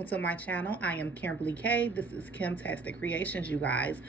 welcome to my channel. I am Kimberly K. This is Kimtastic Creations, you guys.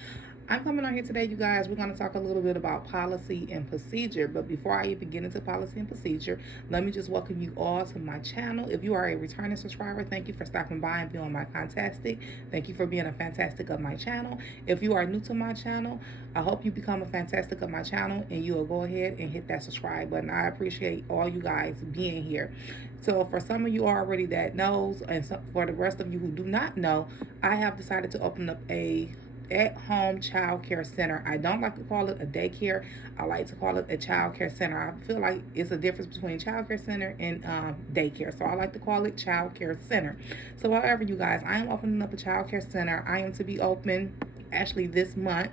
I'm coming on here today, you guys. We're going to talk a little bit about policy and procedure. But before I even get into policy and procedure, let me just welcome you all to my channel. If you are a returning subscriber, thank you for stopping by and being on my Fantastic. Thank you for being a Fantastic of my channel. If you are new to my channel, I hope you become a Fantastic of my channel and you will go ahead and hit that subscribe button. I appreciate all you guys being here. So for some of you already that knows, and for the rest of you who do not know, I have decided to open up a at-home child care center. I don't like to call it a daycare. I like to call it a child care center. I feel like it's a difference between child care center and daycare. So I like to call it child care center. So however, you guys, I am opening up a child care center. I am to be open actually this month,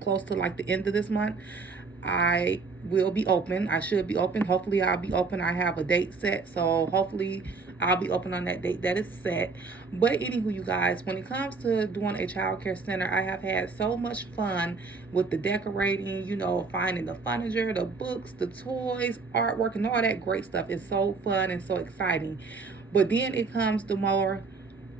close to like the end of this month. I will be open. I should be open. Hopefully I'll be open. I have a date set, so hopefully I'll be open on that date that is set. But anywho, you guys, when it comes to doing a child care center, I have had so much fun with the decorating, you know, finding the furniture, the books, the toys, artwork, and all that great stuff. It's so fun and so exciting. But then it comes the more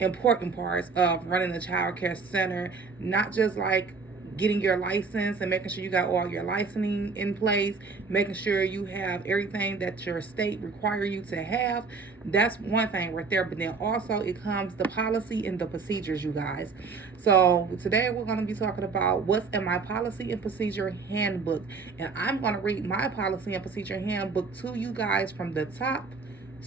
important parts of running a child care center, not just like getting your license and making sure you got all your licensing in place, making sure you have everything that your state require you to have. That's one thing right there. But then also it comes the policy and the procedures, you guys. So today we're going to be talking about what's in my policy and procedure handbook. And I'm going to read my policy and procedure handbook to you guys from the top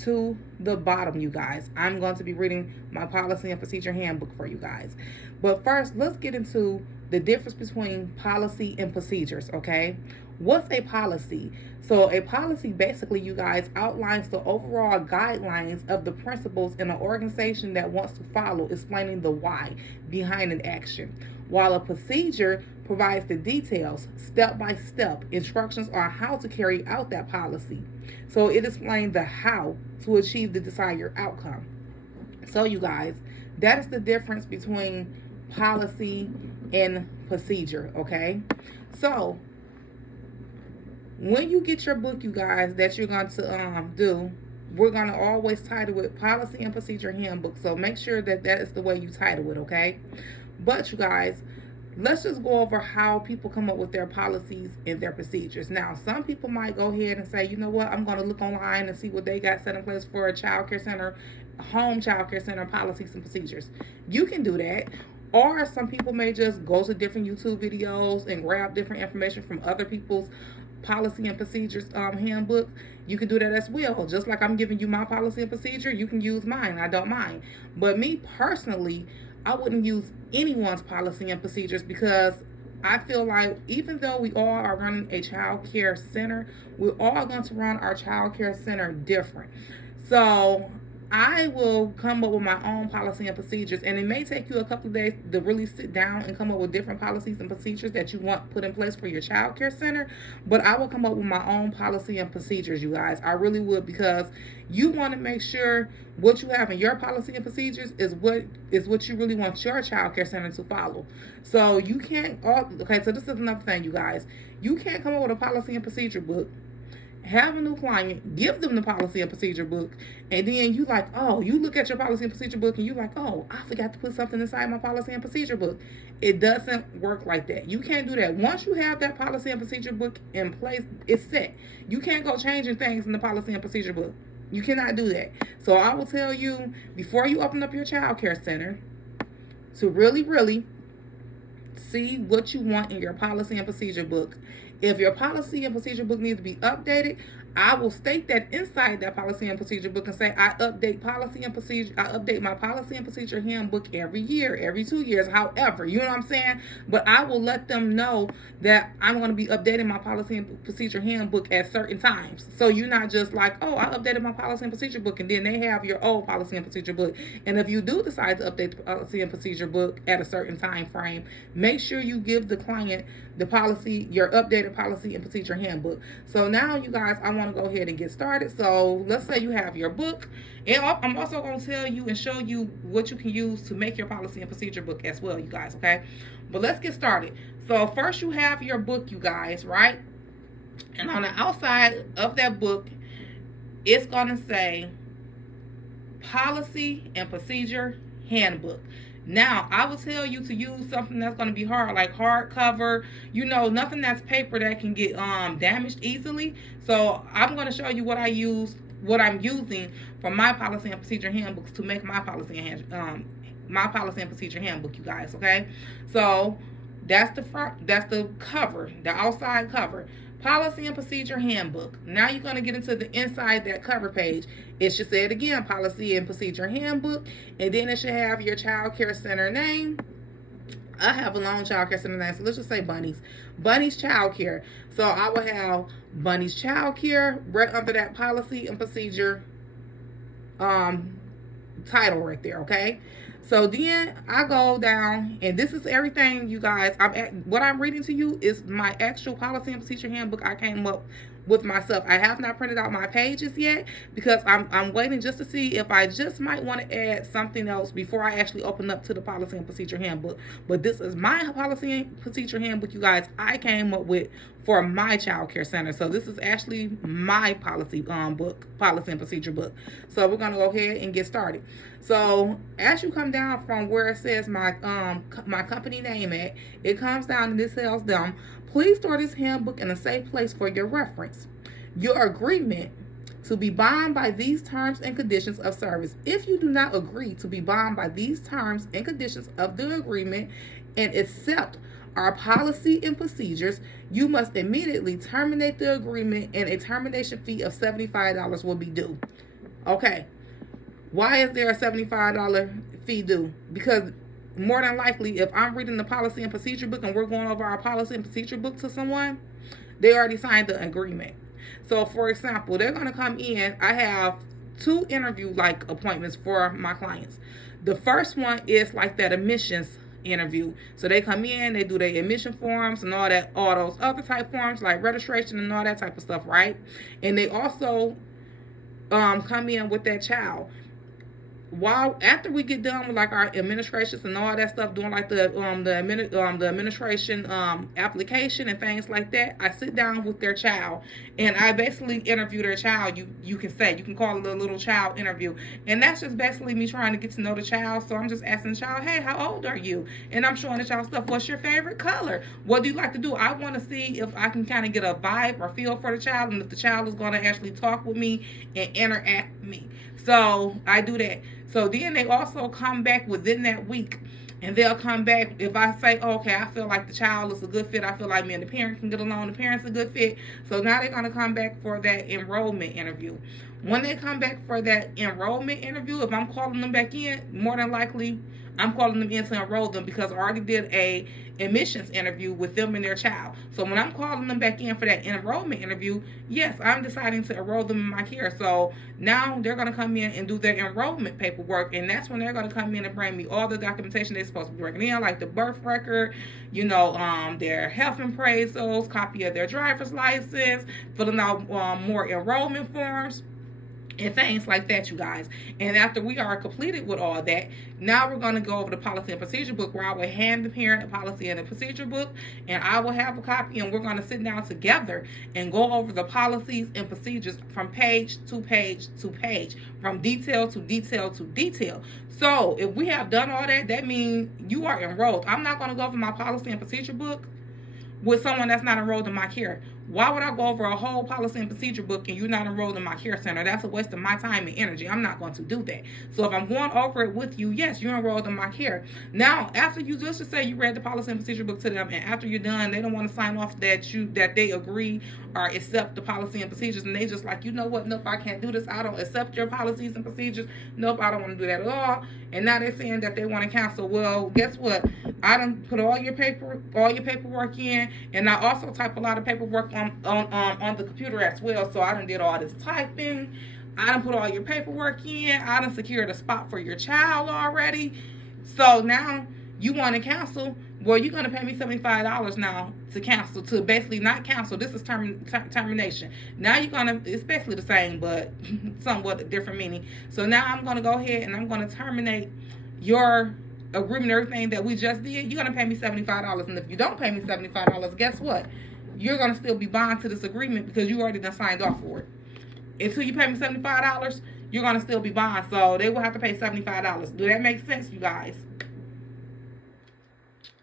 to the bottom, you guys. I'm going to be reading my policy and procedure handbook for you guys. But first, let's get into the difference between policy and procedures, okay? What's a policy? So a policy basically, you guys, outlines the overall guidelines of the principles in an organization that wants to follow, explaining the why behind an action. While a procedure provides the details, step-by-step instructions on how to carry out that policy. So it explains the how to achieve the desired outcome. So you guys, that is the difference between policy and procedure, okay? So when you get your book, you guys, that you're going to do, we're going to always title it Policy and Procedure Handbook. So make sure that that is the way you title it, okay? But you guys, let's just go over how people come up with their policies and their procedures. Now, some people might go ahead and say, you know what, I'm going to look online and see what they got set in place for a child care center, home child care center policies and procedures. You can do that. Or some people may just go to different YouTube videos and grab different information from other people's policy and procedures handbook. You can do that as well. Just like I'm giving you my policy and procedure, you can use mine. I don't mind. But me personally, I wouldn't use anyone's policy and procedures because I feel like even though we all are running a child care center, we're all going to run our child care center different. So I will come up with my own policy and procedures, and it may take you a couple of days to really sit down and come up with different policies and procedures that you want put in place for your child care center. But I will come up with my own policy and procedures, you guys. I really would, because you want to make sure what you have in your policy and procedures is what you really want your child care center to follow. So you can't, okay, so this is another thing, you guys. You can't come up with a policy and procedure book, have a new client, give them the policy and procedure book, and then you like, oh, you look at your policy and procedure book and you like, oh, I forgot to put something inside my policy and procedure book. It doesn't work like that. You can't do that. Once you have that policy and procedure book in place, it's set. You can't go changing things in the policy and procedure book. You cannot do that. So I will tell you, before you open up your child care center, to really see what you want in your policy and procedure book. If your policy and procedure book needs to be updated, I will state that inside that policy and procedure book and say I update policy and procedure. I update my policy and procedure handbook every year, every 2 years. However, you know what I'm saying? But I will let them know that I'm going to be updating my policy and procedure handbook at certain times. So you're not just like, oh, I updated my policy and procedure book, and then they have your old policy and procedure book. And if you do decide to update the policy and procedure book at a certain time frame, make sure you give the client the policy, your updated policy and procedure handbook. So now, you guys, I want to go ahead and get started. So let's say you have your book, and I'm also going to tell you and show you what you can use to make your policy and procedure book as well, you guys, okay? But let's get started. So first you have your book, you guys, right? And on the outside of that book, it's going to say Policy and Procedure Handbook. Now, I will tell you to use something that's going to be hard, like hardcover, nothing that's paper that can get damaged easily. So I'm going to show you what I'm using for my policy and procedure handbooks to make my policy and procedure handbook, you guys, okay? So that's the front, that's the cover, the outside cover. Policy and Procedure Handbook. Now you're going to get into the inside that cover page. It should say it again, Policy and Procedure Handbook, and then it should have your child care center name. I have a long child care center name, so let's just say Bunny's Child Care. So I will have Bunny's Child Care right under that Policy and Procedure title right there, okay? So then I go down, and this is everything, you guys. What I'm reading to you is my actual policy and procedure handbook I came up with myself. I have not printed out my pages yet because I'm waiting just to see if I just might want to add something else before I actually open up to the policy and procedure handbook. But this is my policy and procedure handbook, you guys, I came up with for my child care center. So this is actually my policy policy and procedure book. So we're gonna go ahead and get started. So as you come down from where it says my company name at, it comes down and this tells them, please store this handbook in a safe place for your reference. Your agreement to be bound by these terms and conditions of service. If you do not agree to be bound by these terms and conditions of the agreement and accept our policy and procedures, you must immediately terminate the agreement and a termination fee of $75 will be due. Okay. Why is there a $75 fee due? Because more than likely, if I'm reading the policy and procedure book and we're going over our policy and procedure book to someone, they already signed the agreement. So for example, they're going to come in. I have 2 interview appointments for my clients. The first one is like that admissions interview. So they come in, they do their admission forms and all those other type forms like registration and all that type of stuff, right? And they also come in with that child. After we get done with our administrations and all that stuff, doing the administration application and things like that, I sit down with their child and I basically interview their child. You can call it a little child interview, and that's just basically me trying to get to know the child. So I'm just asking the child, hey, how old are you? And I'm showing the child stuff. What's your favorite color? What do you like to do? I want to see if I can kind of get a vibe or feel for the child, and if the child is going to actually talk with me and interact with me. So I do that. So then they also come back within that week, and they'll come back if I say, okay, I feel like the child is a good fit. I feel like me and the parent can get along. The parent's a good fit. So now they're going to come back for that enrollment interview. When they come back for that enrollment interview, if I'm calling them back in, more than likely I'm calling them in to enroll them because I already did a admissions interview with them and their child. So when I'm calling them back in for that enrollment interview, yes, I'm deciding to enroll them in my care. So now they're going to come in and do their enrollment paperwork, and that's when they're going to come in and bring me all the documentation they're supposed to be bringing in, like the birth record, their health appraisals, copy of their driver's license, filling out more enrollment forms, and things like that, you guys. And after we are completed with all that, now we're going to go over the policy and procedure book, where I will hand the parent a policy and a procedure book, and I will have a copy, and we're going to sit down together and go over the policies and procedures from page to page to page, from detail to detail to detail. So if we have done all that, that means you are enrolled. I'm not going to go over my policy and procedure book with someone that's not enrolled in my care. Why would I go over a whole policy and procedure book and you're not enrolled in my care center? That's a waste of my time and energy. I'm not going to do that. So if I'm going over it with you, yes, you're enrolled in my care. Now, after you just say you read the policy and procedure book to them, and after you're done, they don't want to sign off that they agree or accept the policy and procedures, and they just like, you know what? Nope, I can't do this. I don't accept your policies and procedures. Nope, I don't want to do that at all. And now they're saying that they want to cancel. Well, guess what? I done put all your paperwork in, and I also type a lot of paperwork on the computer as well. So I done did all this typing. I done put all your paperwork in. I done secured a spot for your child already. So now you want to cancel. Well, you're going to pay me $75 now to cancel, to basically not cancel. This is termination. Now you're going to, it's basically the same, but somewhat different meaning. So now I'm going to go ahead and I'm going to terminate your agreement, everything that we just did. You're going to pay me $75. And if you don't pay me $75, guess what? You're going to still be bound to this agreement because you already done signed off for it. Until you pay me $75, you're going to still be buying. So they will have to pay $75. Do that make sense, you guys?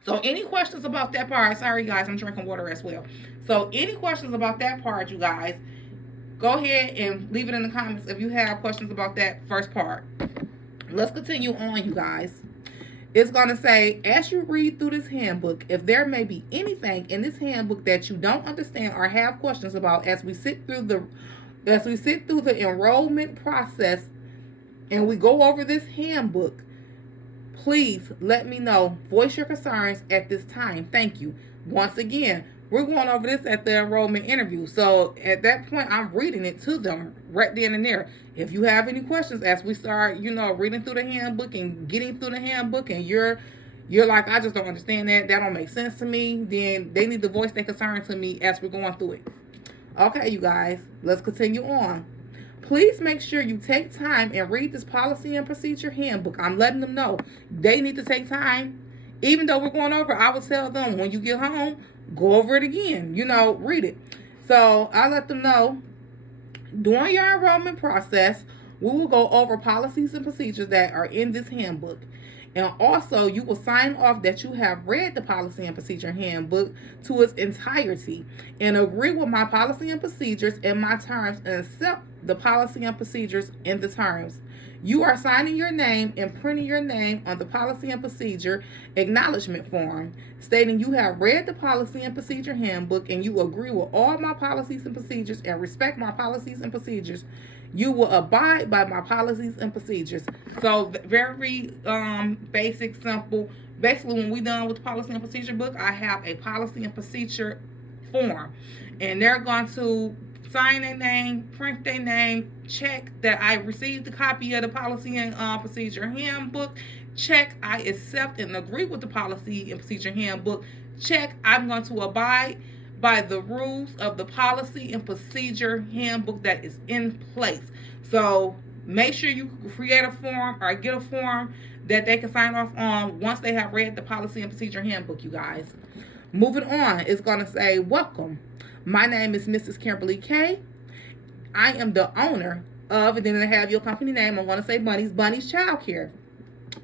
So any questions about that part? Sorry, guys, I'm drinking water as well. So any questions about that part, you guys, go ahead and leave it in the comments if you have questions about that first part. Let's continue on, you guys. It's going to say, as you read through this handbook, if there may be anything in this handbook that you don't understand or have questions about as we sit through the enrollment process and we go over this handbook, please let me know. Voice your concerns at this time. Thank you. Once again, we're going over this at the enrollment interview. So at that point, I'm reading it to them right then and there. If you have any questions as we start, reading through the handbook and getting through the handbook, and you're like, I just don't understand that. That don't make sense to me. Then they need to voice their concern to me as we're going through it. Okay, you guys, let's continue on. Please make sure you take time and read this policy and procedure handbook. I'm letting them know they need to take time. Even though we're going over, I would tell them when you get home, go over it again. Read it. So I let them know during your enrollment process, we will go over policies and procedures that are in this handbook. And also, you will sign off that you have read the policy and procedure handbook to its entirety and agree with my policy and procedures and my terms and accept the policy and procedures in the terms. You are signing your name and printing your name on the policy and procedure acknowledgement form, stating you have read the policy and procedure handbook and you agree with all my policies and procedures and respect my policies and procedures. You will abide by my policies and procedures. So very basic, simple. Basically, when we're done with the policy and procedure book, I have a policy and procedure form. And they're going to sign their name, print their name, check that I received the copy of the policy and procedure handbook, check I accept and agree with the policy and procedure handbook, check I'm going to abide by the rules of the policy and procedure handbook that is in place. So make sure you create a form or get a form that they can sign off on once they have read the policy and procedure handbook, you guys. Moving on, it's going to say, welcome. My name is Mrs. Kimberly K. I am the owner of, and then I have your company name. I'm going to say Bunny's Childcare.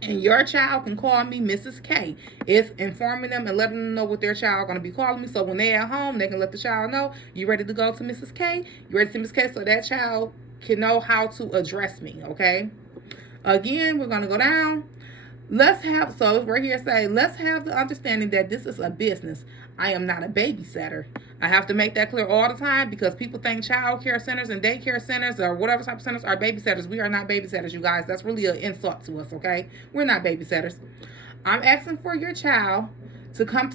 And your child can call me Mrs. K. It's informing them and letting them know what their child going to be calling me. So when they're at home, they can let the child know, you ready to go to Mrs. K? You ready to see Mrs. K? So that child can know how to address me, okay? Again, we're going to go down. So right here say, let's have the understanding that this is a business. I am not a babysitter. I have to make that clear all the time because people think child care centers and daycare centers or whatever type of centers are babysitters. We are not babysitters, you guys. That's really an insult to us, okay? We're not babysitters. I'm asking for your child to come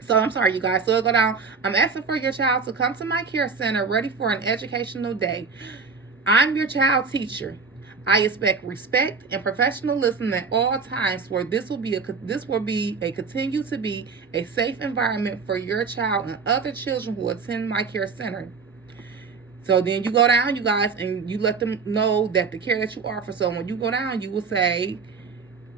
So I'm sorry, you guys. So it'll go down. I'm asking for your child to come to my care center ready for an educational day. I'm your child teacher. I expect respect and professionalism at all times, where this will continue to be a safe environment for your child and other children who attend my care center. So then you go down, you guys, and you let them know that the care that you offer. So when you go down, you will say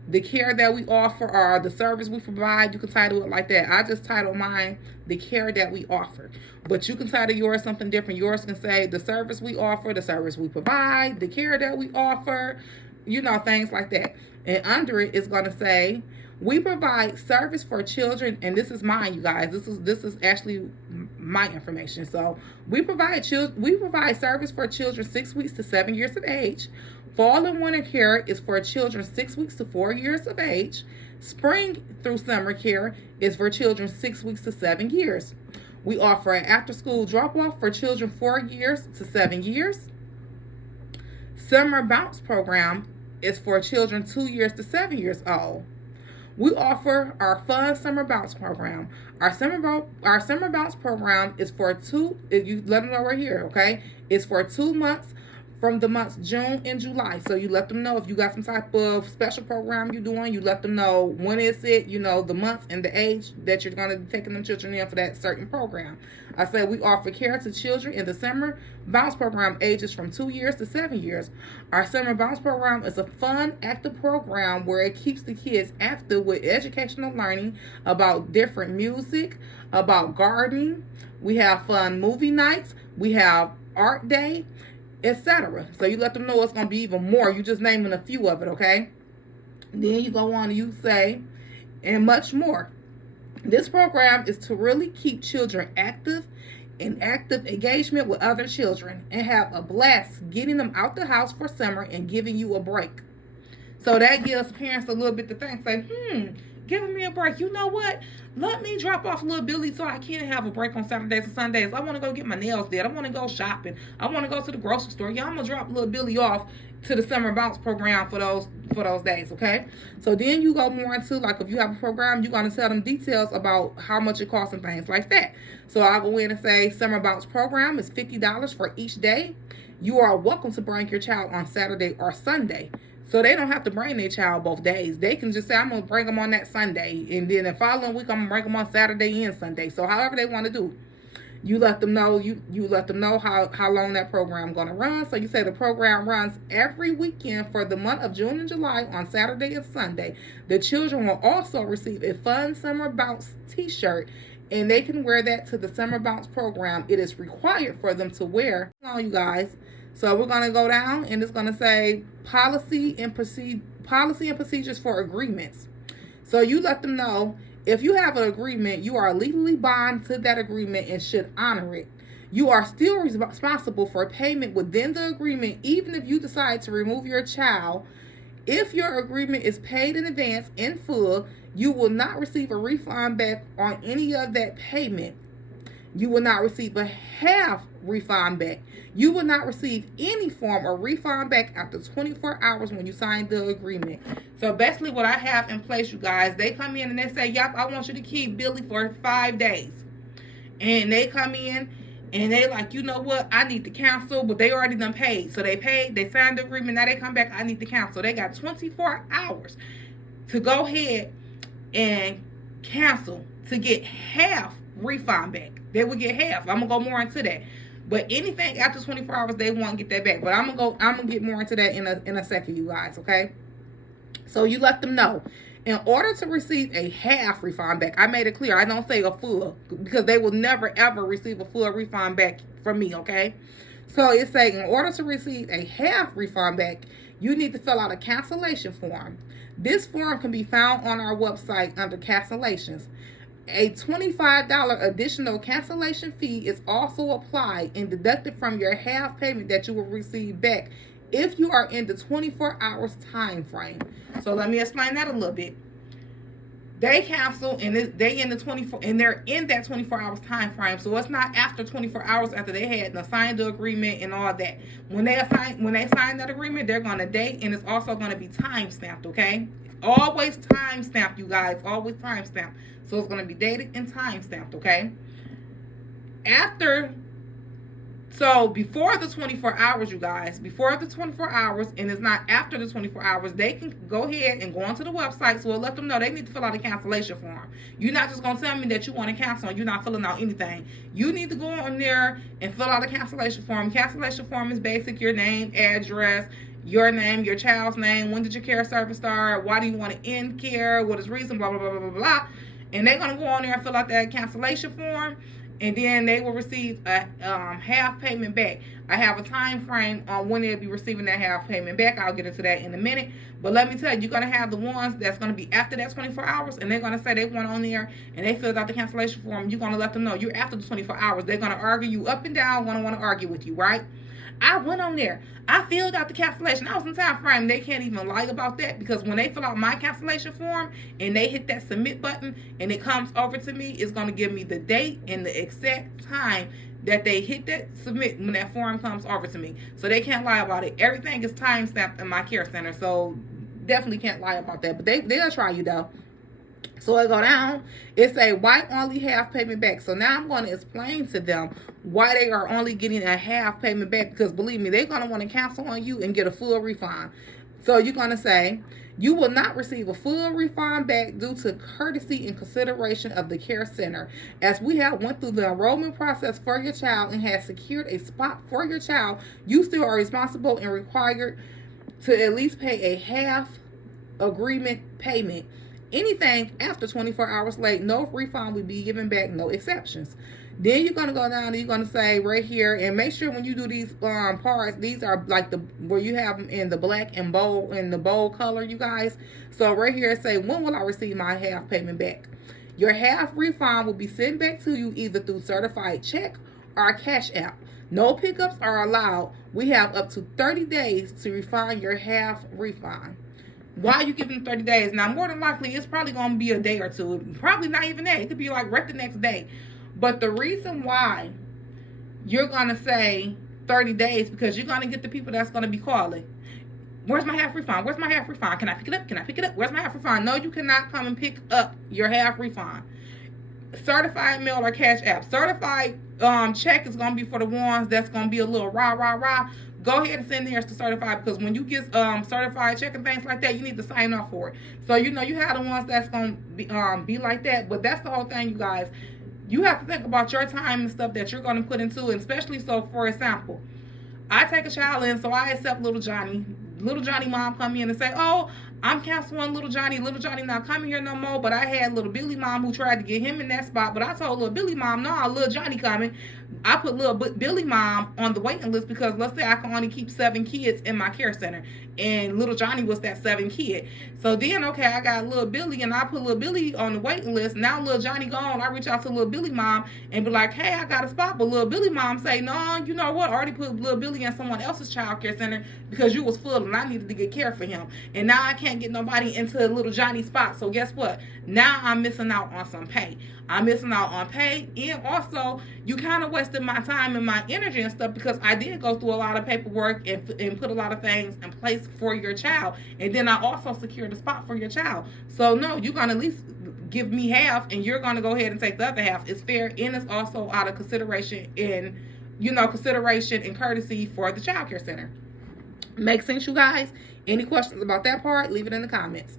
the care that we offer or the service we provide. You can title it like that. I just titled mine the care that we offer, but you can title yours something different. Yours can say the service we offer, the service we provide, the care that we offer, things like that. And under it is going to say we provide service for children, and this is mine, you guys. This is actually my information. So we provide service for children 6 weeks to 7 years of age. Fall and winter care is for children 6 weeks to 4 years of age. Spring through summer care is for children 6 weeks to 7 years. We offer an after-school drop-off for children 4 years to 7 years. Summer bounce program is for children 2 years to 7 years old. We offer our fun summer bounce program. Our summer bounce program is for you let them know right here, okay? It's for 2 months from the months June and July. So you let them know if you got some type of special program you're doing, you let them know when is it, the months and the age that you're going to be taking them children in for that certain program. I said we offer care to children in the summer bounce program ages from 2 years to 7 years. Our summer bounce program is a fun, active program where it keeps the kids active with educational learning about different music, about gardening. We have fun movie nights. We have art day. etc. So you let them know it's going to be even more. You just naming a few of it, okay? Then you go on and you say, and much more. This program is to really keep children active in active engagement with other children and have a blast getting them out the house for summer and giving you a break. So that gives parents a little bit to think, say, giving me a break. You know what? Let me drop off little Billy so I can have a break on Saturdays and Sundays. I want to go get my nails did. I want to go shopping. I want to go to the grocery store. Yeah, I'm going to drop little Billy off to the summer bounce program for those days, okay? So then you go more into, like, if you have a program, you're going to tell them details about how much it costs and things like that. So I'll go in and say summer bounce program is $50 for each day. You are welcome to bring your child on Saturday or Sunday. So they don't have to bring their child both days. They can just say, I'm going to bring them on that Sunday. And then the following week, I'm going to bring them on Saturday and Sunday. So however they want to do. You let them know you let them know how long that program is going to run. So you say the program runs every weekend for the month of June and July on Saturday and Sunday. The children will also receive a fun summer bounce t-shirt, and they can wear that to the summer bounce program. It is required for them to wear. You guys. So we're going to go down, and it's going to say policy and procedures for agreements. So you let them know if you have an agreement, you are legally bound to that agreement and should honor it. You are still responsible for payment within the agreement, even if you decide to remove your child. If your agreement is paid in advance in full, you will not receive a refund back on any of that payment. You will not receive a half refund back. You will not receive any form of refund back after 24 hours when you sign the agreement. So basically what I have in place, you guys, they come in and they say, yep, I want you to keep Billy for 5 days. And they come in and they like, you know what, I need to cancel, but they already done paid. So they paid, they signed the agreement, now they come back, I need to cancel. They got 24 hours to go ahead and cancel to get half refund back. They will get half. I'm gonna go more into that. But anything after 24 hours, they won't get that back. But I'm gonna get more into that in a second, you guys, okay? So you let them know. In order to receive a half refund back, I made it clear, I don't say a full, because they will never ever receive a full refund back from me, okay? So it's saying in order to receive a half refund back, you need to fill out a cancellation form. This form can be found on our website under cancellations. A $25 additional cancellation fee is also applied and deducted from your half payment that you will receive back if you are in the 24 hours time frame. So let me explain that a little bit. They cancel and they're in that 24 hours time frame. So it's not after 24 hours after they had signed the agreement and all that. When they sign that agreement, they're gonna date, and it's also gonna be time stamped, okay? Always time stamped, you guys. Always time stamped. So it's going to be dated and time stamped, okay? Before the 24 hours, you guys, before the 24 hours, and it's not after the 24 hours, they can go ahead and go onto the website. So we'll let them know they need to fill out a cancellation form. You're not just going to tell me that you want to cancel and you're not filling out anything. You need to go on there and fill out a cancellation form. Cancellation form is basic, your name, address, your name, your child's name, when did your care service start, why do you want to end care, what is reason, blah, blah, blah, blah, blah, blah. And they're going to go on there and fill out that cancellation form, and then they will receive a half payment back. I have a time frame on when they'll be receiving that half payment back. I'll get into that in a minute. But let me tell you, you're going to have the ones that's going to be after that 24 hours, and they're going to say they want on there, and they filled out the cancellation form. You're going to let them know you're after the 24 hours. They're going to argue you up and down, going to want to argue with you, right? I went on there. I filled out the cancellation. I was in time frame. They can't even lie about that, because when they fill out my cancellation form and they hit that submit button and it comes over to me, it's going to give me the date and the exact time that they hit that submit when that form comes over to me. So they can't lie about it. Everything is time stamped in my care center. So definitely can't lie about that. But they'll try you though. So I go down, it say why only half payment back. So now I'm going to explain to them why they are only getting a half payment back, because believe me, they're going to want to cancel on you and get a full refund. So you're going to say, you will not receive a full refund back due to courtesy and consideration of the care center. As we have went through the enrollment process for your child and have secured a spot for your child, you still are responsible and required to at least pay a half agreement payment anything after 24 hours late, no refund will be given back, no exceptions. Then you're gonna go down and you're gonna say right here, and make sure when you do these parts, these are like the where you have them in the black and bold, in the bold color, you guys. So right here say, when will I receive my half payment back? Your half refund will be sent back to you either through certified check or a cash app. No pickups are allowed. We have up to 30 days to refund your half refund. Why are you giving them 30 days? Now, more than likely, it's probably going to be a day or two. Probably not even that. It could be like right the next day. But the reason why you're going to say 30 days, because you're going to get the people that's going to be calling. Where's my half refund? Where's my half refund? Can I pick it up? Can I pick it up? Where's my half refund? No, you cannot come and pick up your half refund. Certified mail or cash app. Certified check is going to be for the ones that's going to be a little rah. Go ahead and send theirs to certified, because when you get certified check and things like that, you need to sign off for it. So, you know, you have the ones that's going to be like that. But that's the whole thing, you guys. You have to think about your time and stuff that you're going to put into it, especially so, for example, I take a child in, so I accept little Johnny. Little Johnny mom come in and say, oh, I'm canceling little Johnny. Little Johnny not coming here no more. But I had little Billy mom who tried to get him in that spot. But I told little Billy mom, no, little Johnny coming. I put little Billy mom on the waiting list because let's say I can only keep 7 kids in my care center. And little Johnny was that 7th kid. So then, okay, I got little Billy and I put little Billy on the waiting list. Now little Johnny gone. I reach out to little Billy mom and be like, hey, I got a spot. But little Billy mom say, no, you know what? I already put little Billy in someone else's child care center because you was full and I needed to get care for him. And now I can't get nobody into little Johnny's spot. So guess what? Now I'm missing out on some pay. I'm missing out on pay. And also, you kind of wasted my time and my energy and stuff because I did go through a lot of paperwork and put a lot of things in place for your child. And then I also secured a spot for your child. So no, you're going to at least give me half and you're going to go ahead and take the other half. It's fair and it's also out of consideration and, you know, consideration and courtesy for the child care center. Make sense, you guys? Any questions about that part? Leave it in the comments.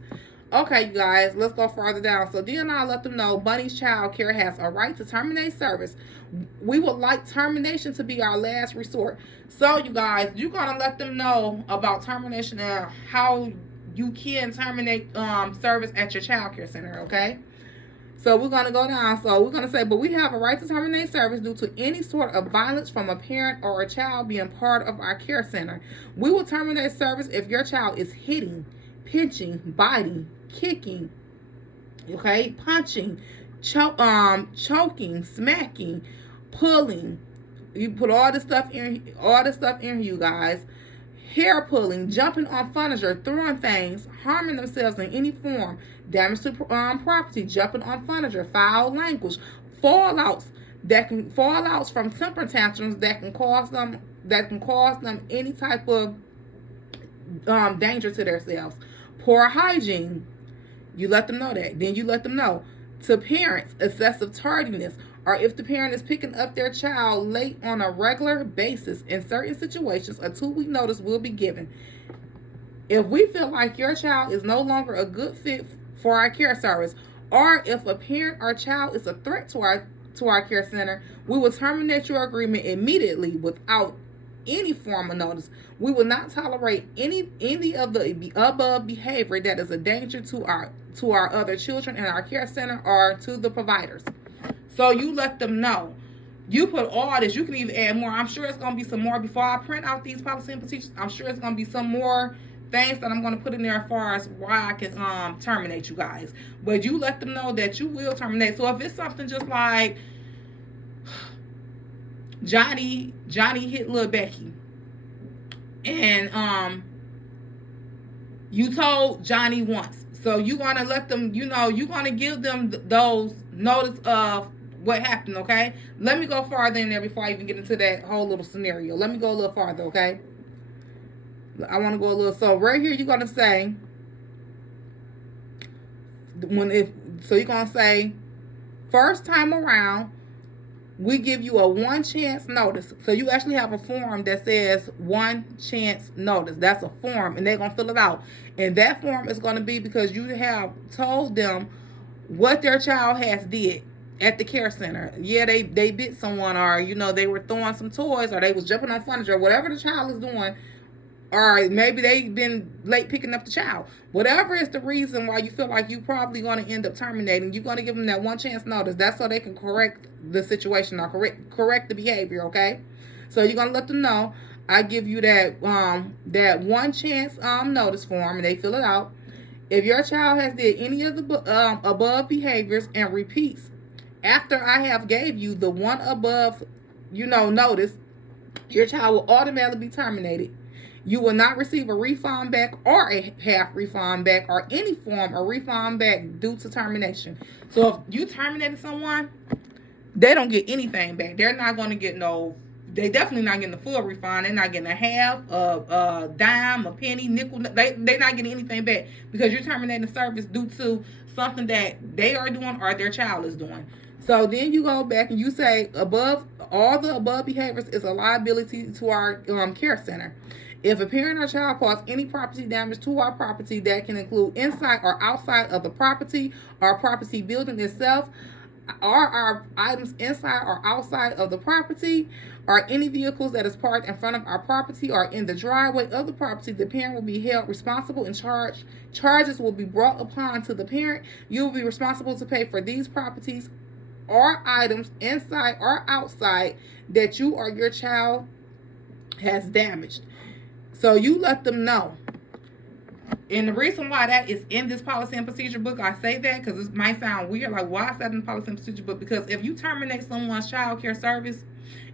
Okay, you guys, let's go further down. So then I'll let them know Bunny's Child Care has a right to terminate service. We would like termination to be our last resort. So, you guys, you're going to let them know about termination and how you can terminate service at your child care center, okay? So we're going to go down. So we're going to say, but we have a right to terminate service due to any sort of violence from a parent or a child being part of our care center. We will terminate service if your child is hitting, pinching, biting, kicking, okay, punching, choking, smacking, pulling. You put all this stuff in, you guys. Hair pulling, jumping on furniture, throwing things, harming themselves in any form, damage to property, jumping on furniture, foul language, fallouts from temper tantrums that can cause them any type of danger to themselves. Poor hygiene. You let them know that. Then you let them know. To parents, excessive tardiness, or if the parent is picking up their child late on a regular basis. In certain situations, a 2-week notice will be given. If we feel like your child is no longer a good fit for our care service, or if a parent or child is a threat to our care center, we will terminate your agreement immediately without any form of notice. We will not tolerate any of the above behavior that is a danger to our other children in our care center or to the providers. So you let them know. You put all this. You can even add more. I'm sure it's going to be some more before I print out these policy and procedures. I'm sure it's going to be some more things that I'm going to put in there as far as why I can terminate you guys. But you let them know that you will terminate. So if it's something just like Johnny hit little Becky, and you told Johnny once, so you're gonna let them, you're gonna give them those notice of what happened. Okay, let me go farther in there before I even get into that whole little scenario. Let me go a little farther. Okay, I want to go a little. So right here, you're gonna say you're gonna say first time around, we give you a 1 chance notice. So you actually have a form that says 1 chance notice. That's a form, and they're going to fill it out. And that form is going to be because you have told them what their child has did at the care center. Yeah, they bit someone, or, they were throwing some toys, or they was jumping on furniture, whatever the child is doing, or maybe they've been late picking up the child. Whatever is the reason why you feel like you probably going to end up terminating, you're going to give them that one chance notice. That's so they can correct the situation or correct the behavior, okay? So you're going to let them know, I give you that one chance notice form, and they fill it out. If your child has did any of the above behaviors and repeats after I have gave you the one above, notice, your child will automatically be terminated. You will not receive a refund back or a half refund back or any form of refund back due to termination. So if you terminated someone, they don't get anything back. They're not going to get they definitely not getting the full refund. They're not getting a half, a dime, a penny, nickel. They're not getting anything back because you're terminating the service due to something that they are doing or their child is doing. So then you go back and you say, all the above behaviors is a liability to our care center. If a parent or child caused any property damage to our property that can include inside or outside of the property or property building itself, or our items inside or outside of the property, or any vehicles that is parked in front of our property or in the driveway of the property, the parent will be held responsible and charges will be brought upon to the parent. You will be responsible to pay for these properties or items inside or outside that you or your child has damaged. So you let them know. And the reason why that is in this policy and procedure book, I say that because it might sound weird, like why is that in the policy and procedure book? Because if you terminate someone's child care service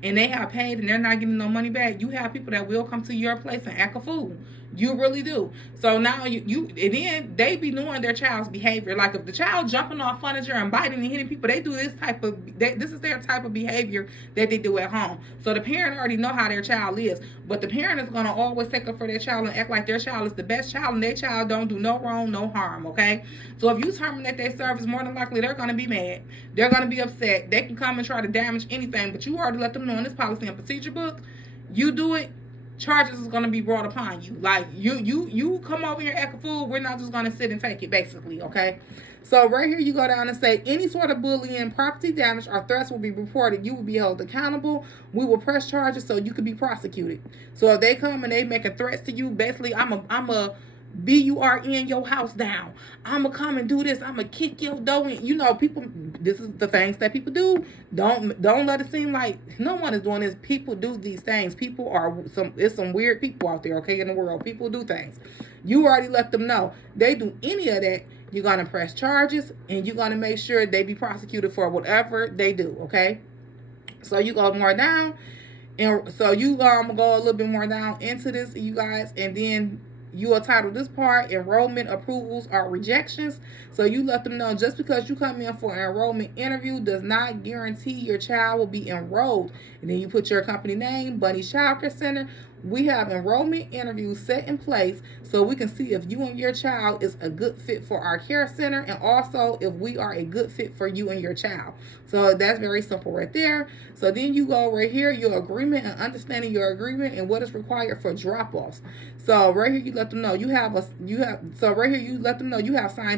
and they have paid and they're not getting no money back, you have people that will come to your place and act a fool. You really do. So now and then they be knowing their child's behavior. Like if the child jumping off furniture and biting and hitting people, they do this is their type of behavior that they do at home. So the parent already know how their child is, but the parent is gonna always take up for their child and act like their child is the best child and their child don't do no wrong, no harm. Okay. So if you terminate their service, more than likely they're gonna be mad. They're gonna be upset. They can come and try to damage anything, but you already let them know in this policy and procedure book. You do it, charges is going to be brought upon you. Like you come over here act a fool, we're not just going to sit and take it, basically. Okay, so right here you go down and say any sort of bullying, property damage, or threats will be reported. You will be held accountable. We will press charges so you can be prosecuted. So if they come and they making threats to you, basically I'm a BURN your house down. I'ma come and do this. I'ma kick your door in. People, this is the things that people do. Don't let it seem like no one is doing this. People do these things. It's some weird people out there, okay, in the world. People do things. You already let them know. They do any of that, you're gonna press charges and you're gonna make sure they be prosecuted for whatever they do, okay? So you go more down, and so you go a little bit more down into this, you guys, and then you will title this part enrollment approvals or rejections. So you let them know just because you come in for an enrollment interview does not guarantee your child will be enrolled. And then you put your company name, Bunny's Childcare Center. We have enrollment interviews set in place so we can see if you and your child is a good fit for our care center, and also if we are a good fit for you and your child. So that's very simple right there. So then you go right here, your agreement and understanding your agreement and what is required for drop-offs. So right here you let them know you have signed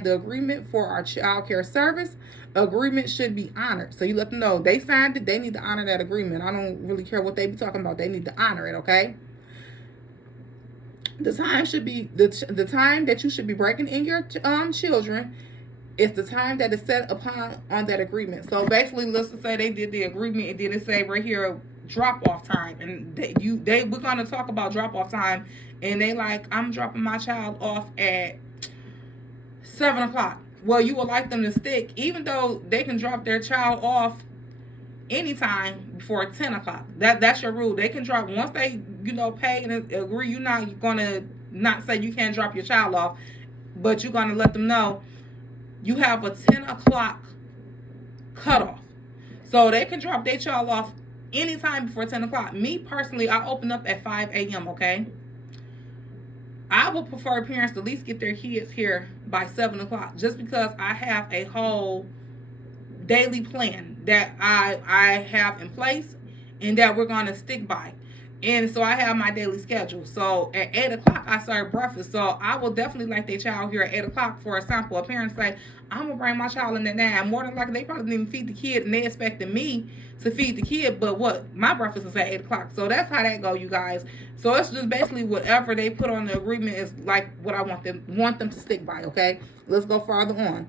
the agreement for our child care service. Agreement should be honored. So you let them know they signed it, they need to honor that agreement. I don't really care what they be talking about. They need to honor it, okay? The time should be the time that you should be breaking in your children is the time that is set upon on that agreement. So basically, let's just say they did the agreement and then it say right here drop off time, and we're gonna talk about drop off time, and they like, I'm dropping my child off at 7 o'clock. Well, you would like them to stick, even though they can drop their child off anytime before 10 o'clock. That's your rule. They can drop once they pay and agree. You're not gonna not say you can't drop your child off, but you're gonna let them know you have a 10 o'clock cutoff. So they can drop their child off anytime before 10 o'clock. Me personally, I open up at 5 a.m. okay, I would prefer parents to at least get their kids here by 7 o'clock, just because I have a whole daily plan that I have in place and that we're going to stick by. And so I have my daily schedule. So at 8 o'clock, I serve breakfast. So I will definitely like their child here at 8 o'clock. For example, a parent say, I'm going to bring my child in at 9. More than likely, they probably didn't even feed the kid, and they expecting me to feed the kid. But what? My breakfast is at 8 o'clock. So that's how that go, you guys. So it's just basically whatever they put on the agreement is like what I want them to stick by, okay? Let's go farther on.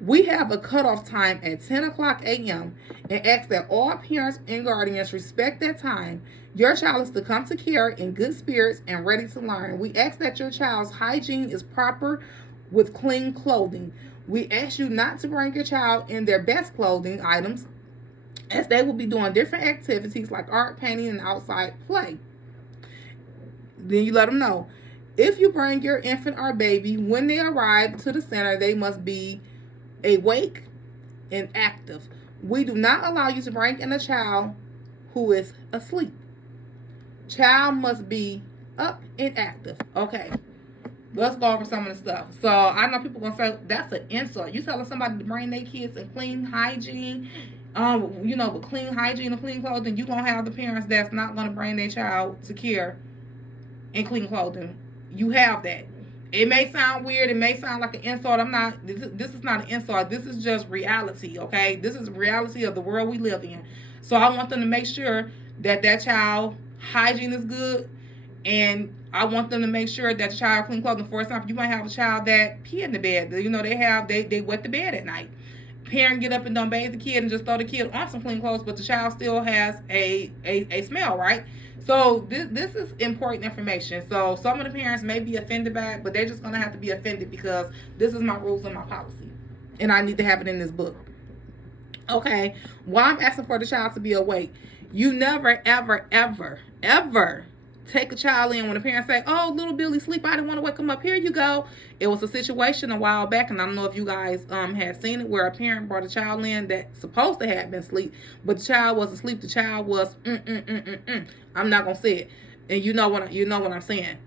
We have a cutoff time at 10 o'clock a.m. and ask that all parents and guardians respect that time. Your child is to come to care in good spirits and ready to learn. We ask that your child's hygiene is proper with clean clothing. We ask you not to bring your child in their best clothing items, as they will be doing different activities like art, painting, and outside play. Then you let them know. If you bring your infant or baby, when they arrive to the center, they must be awake and active. We do not allow you to bring in a child who is asleep. Child must be up and active. Okay, let's go over some of the stuff. So I know people gonna say that's an insult. You telling somebody to bring their kids in clean hygiene, with clean hygiene and clean clothing, you gonna have the parents that's not gonna bring their child to care in clean clothing. You have that. It may sound weird. It may sound like an insult. This is not an insult. This is just reality, okay? This is reality of the world we live in. So I want them to make sure that child hygiene is good. And I want them to make sure that the child clean clothing. For example, you might have a child that pee in the bed. They wet the bed at night. Parent get up and don't bathe the kid and just throw the kid on some clean clothes, but the child still has a smell, right? So this is important information. So some of the parents may be offended by it, but they're just going to have to be offended because this is my rules and my policy. And I need to have it in this book. Okay, why I'm asking for the child to be awake. You never, ever, ever, ever take a child in when the parents say, oh, little Billy sleep, I didn't want to wake him up. Here you go. It was a situation a while back, and I don't know if you guys had seen it, where a parent brought a child in that's supposed to have been asleep, but the child wasn't asleep. The child was I'm not gonna say it, and you know what I'm saying.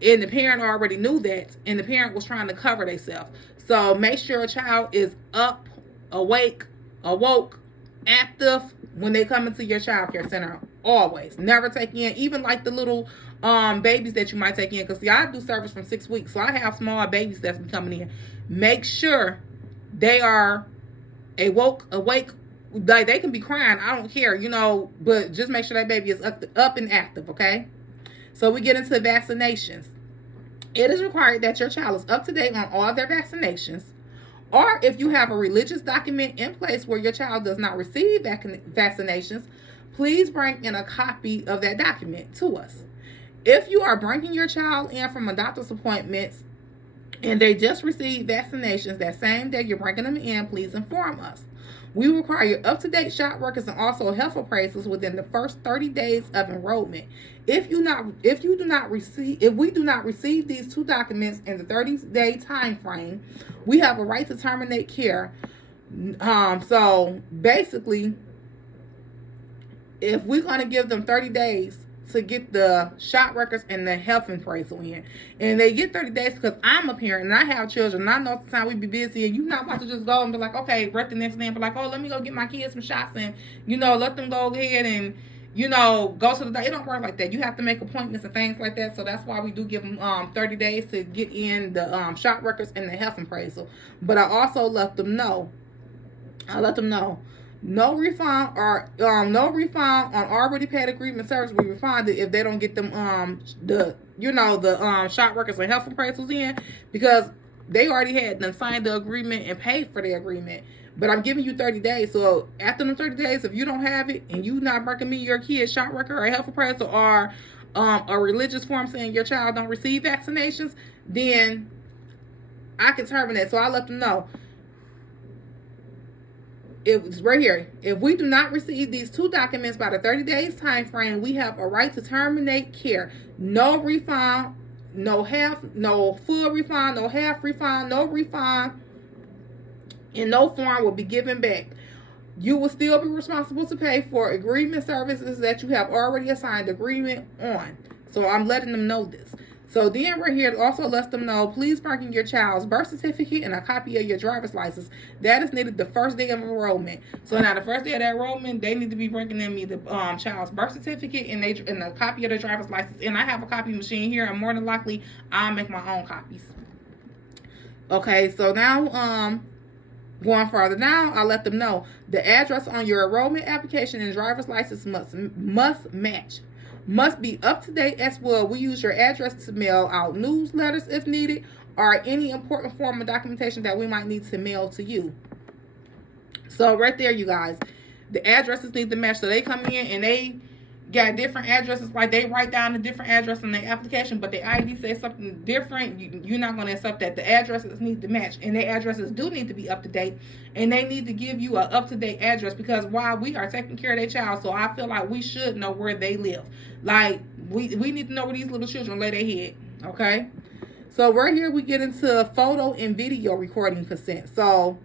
And the parent already knew that, and the parent was trying to cover themselves. So make sure a child is up, awake, awoke, active when they come into your child care center. Always. Never take in, even like the little babies that you might take in, because I do service from 6 weeks, so I have small babies that's been coming in. Make sure they are awake. They can be crying, I don't care, but just make sure that baby is up and active, okay? So we get into vaccinations. It is required that your child is up to date on all their vaccinations, or if you have a religious document in place where your child does not receive vaccinations, please bring in a copy of that document to us. If you are bringing your child in from a doctor's appointment and they just received vaccinations that same day you're bringing them in, please inform us. We require up-to-date shot records and also health appraisals within the first 30 days of enrollment. If we do not receive these two documents in the 30-day time frame, we have a right to terminate care. So basically, if we're going to give them 30 days to get the shot records and the health appraisal in, and they get 30 days because I'm a parent and I have children, and I know at the time we be busy, and you're not about to just go and be like, okay, right the next day and be like, oh, let me go get my kids some shots, and let them go ahead and go to the doctor. It don't work like that. You have to make appointments and things like that. So that's why we do give them 30 days to get in the shot records and the health appraisal. But I also let them know. No refund on already paid agreement service will be refunded if they don't get them the shot records and health appraisals in, because they already had them signed the agreement and paid for the agreement. But I'm giving you 30 days. So after the 30 days, if you don't have it and you not bringing me your kid's shot record or health appraisal or a religious form saying your child don't receive vaccinations, then I can terminate. So I let them know. It's right here. If we do not receive these two documents by the 30 days time frame, we have a right to terminate care. No refund, no full refund, no half refund, no refund, and no form will be given back. You will still be responsible to pay for agreement services that you have already assigned agreement on. So I'm letting them know this. So then right here, it also lets them know, please bring in your child's birth certificate and a copy of your driver's license. That is needed the first day of enrollment. So now the first day of that enrollment, they need to be bringing in me the child's birth certificate and a copy of the driver's license. And I have a copy machine here, and more than likely, I'll make my own copies. Okay, so now going further down, I'll let them know the address on your enrollment application and driver's license must match. Must be up to date as well. We use your address to mail out newsletters if needed, or any important form of documentation that we might need to mail to you. So right there, you guys, the addresses need to match. So they come in and they got different addresses, like they write down a different address in their application, but the ID says something different. You're not going to accept that. The addresses need to match, and their addresses do need to be up to date, and they need to give you an up to date address, because while we are taking care of their child, so I feel like we should know where they live. Like we need to know where these little children lay their head. Okay, so right here we get into photo and video recording consent. So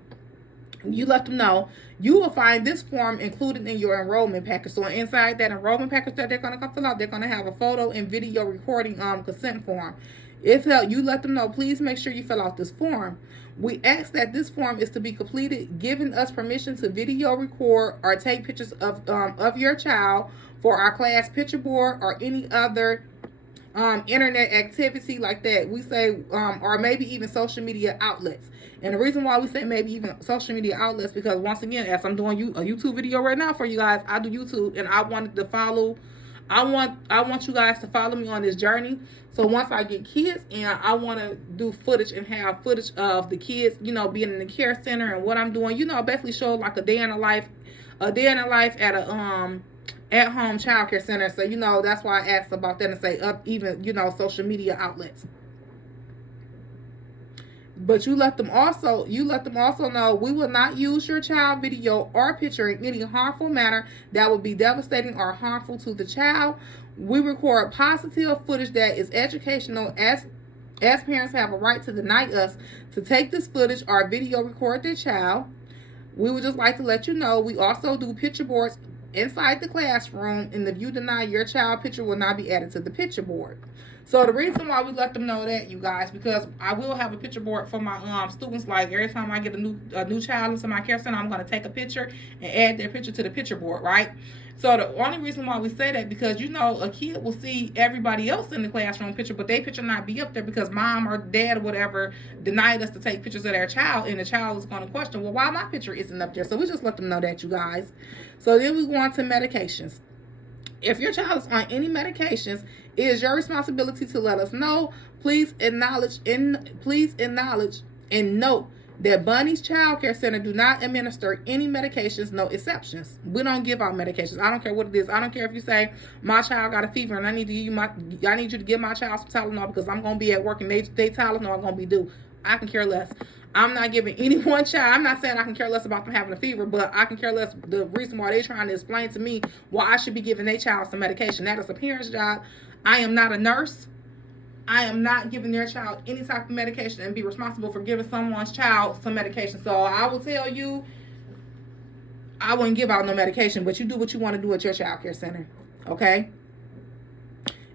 you let them know you will find this form included in your enrollment package. So inside that enrollment package that they're going to come fill out, they're going to have a photo and video recording consent form. You let them know, please make sure you fill out this form. We ask that this form is to be completed, giving us permission to video record or take pictures of your child for our class picture board or any other internet activity like that. We say or maybe even social media outlets. And the reason why we say maybe even social media outlets, because once again, as I'm doing a YouTube video right now for you guys, I do YouTube, and I wanted to follow. I want you guys to follow me on this journey. So once I get kids, and I want to do footage and have footage of the kids, being in the care center and what I'm doing, basically show like a day in the life at a at-home childcare center. So that's why I asked about that and say even social media outlets. But you let them also know we will not use your child video or picture in any harmful manner that would be devastating or harmful to the child. We record positive footage that is educational, as parents have a right to deny us to take this footage or video record their child. We would just like to let you know we also do picture boards inside the classroom, and if you deny, your child picture will not be added to the picture board. So the reason why we let them know that, you guys, because I will have a picture board for my students. Like every time I get a new child into my care center, I'm going to take a picture and add their picture to the picture board, right? So the only reason why we say that, because a kid will see everybody else in the classroom picture, but their picture not be up there because mom or dad or whatever denied us to take pictures of their child, and the child is going to question, well, why my picture isn't up there? So we just let them know that, you guys. So then we go on to medications. If your child is on any medications, it is your responsibility to let us know. Please acknowledge and note that Bunny's Child Care Center do not administer any medications, no exceptions. We don't give out medications. I don't care what it is. I don't care if you say my child got a fever and I need you to give my child some Tylenol because I'm gonna be at work and they Tylenol are gonna be due. I can care less. I'm not giving any one child. I'm not saying I can care less about them having a fever, but I can care less the reason why they're trying to explain to me why I should be giving their child some medication. That is a parent's job. I am not a nurse. I am not giving their child any type of medication and be responsible for giving someone's child some medication. So I will tell you, I wouldn't give out no medication, but you do what you want to do at your child care center. Okay?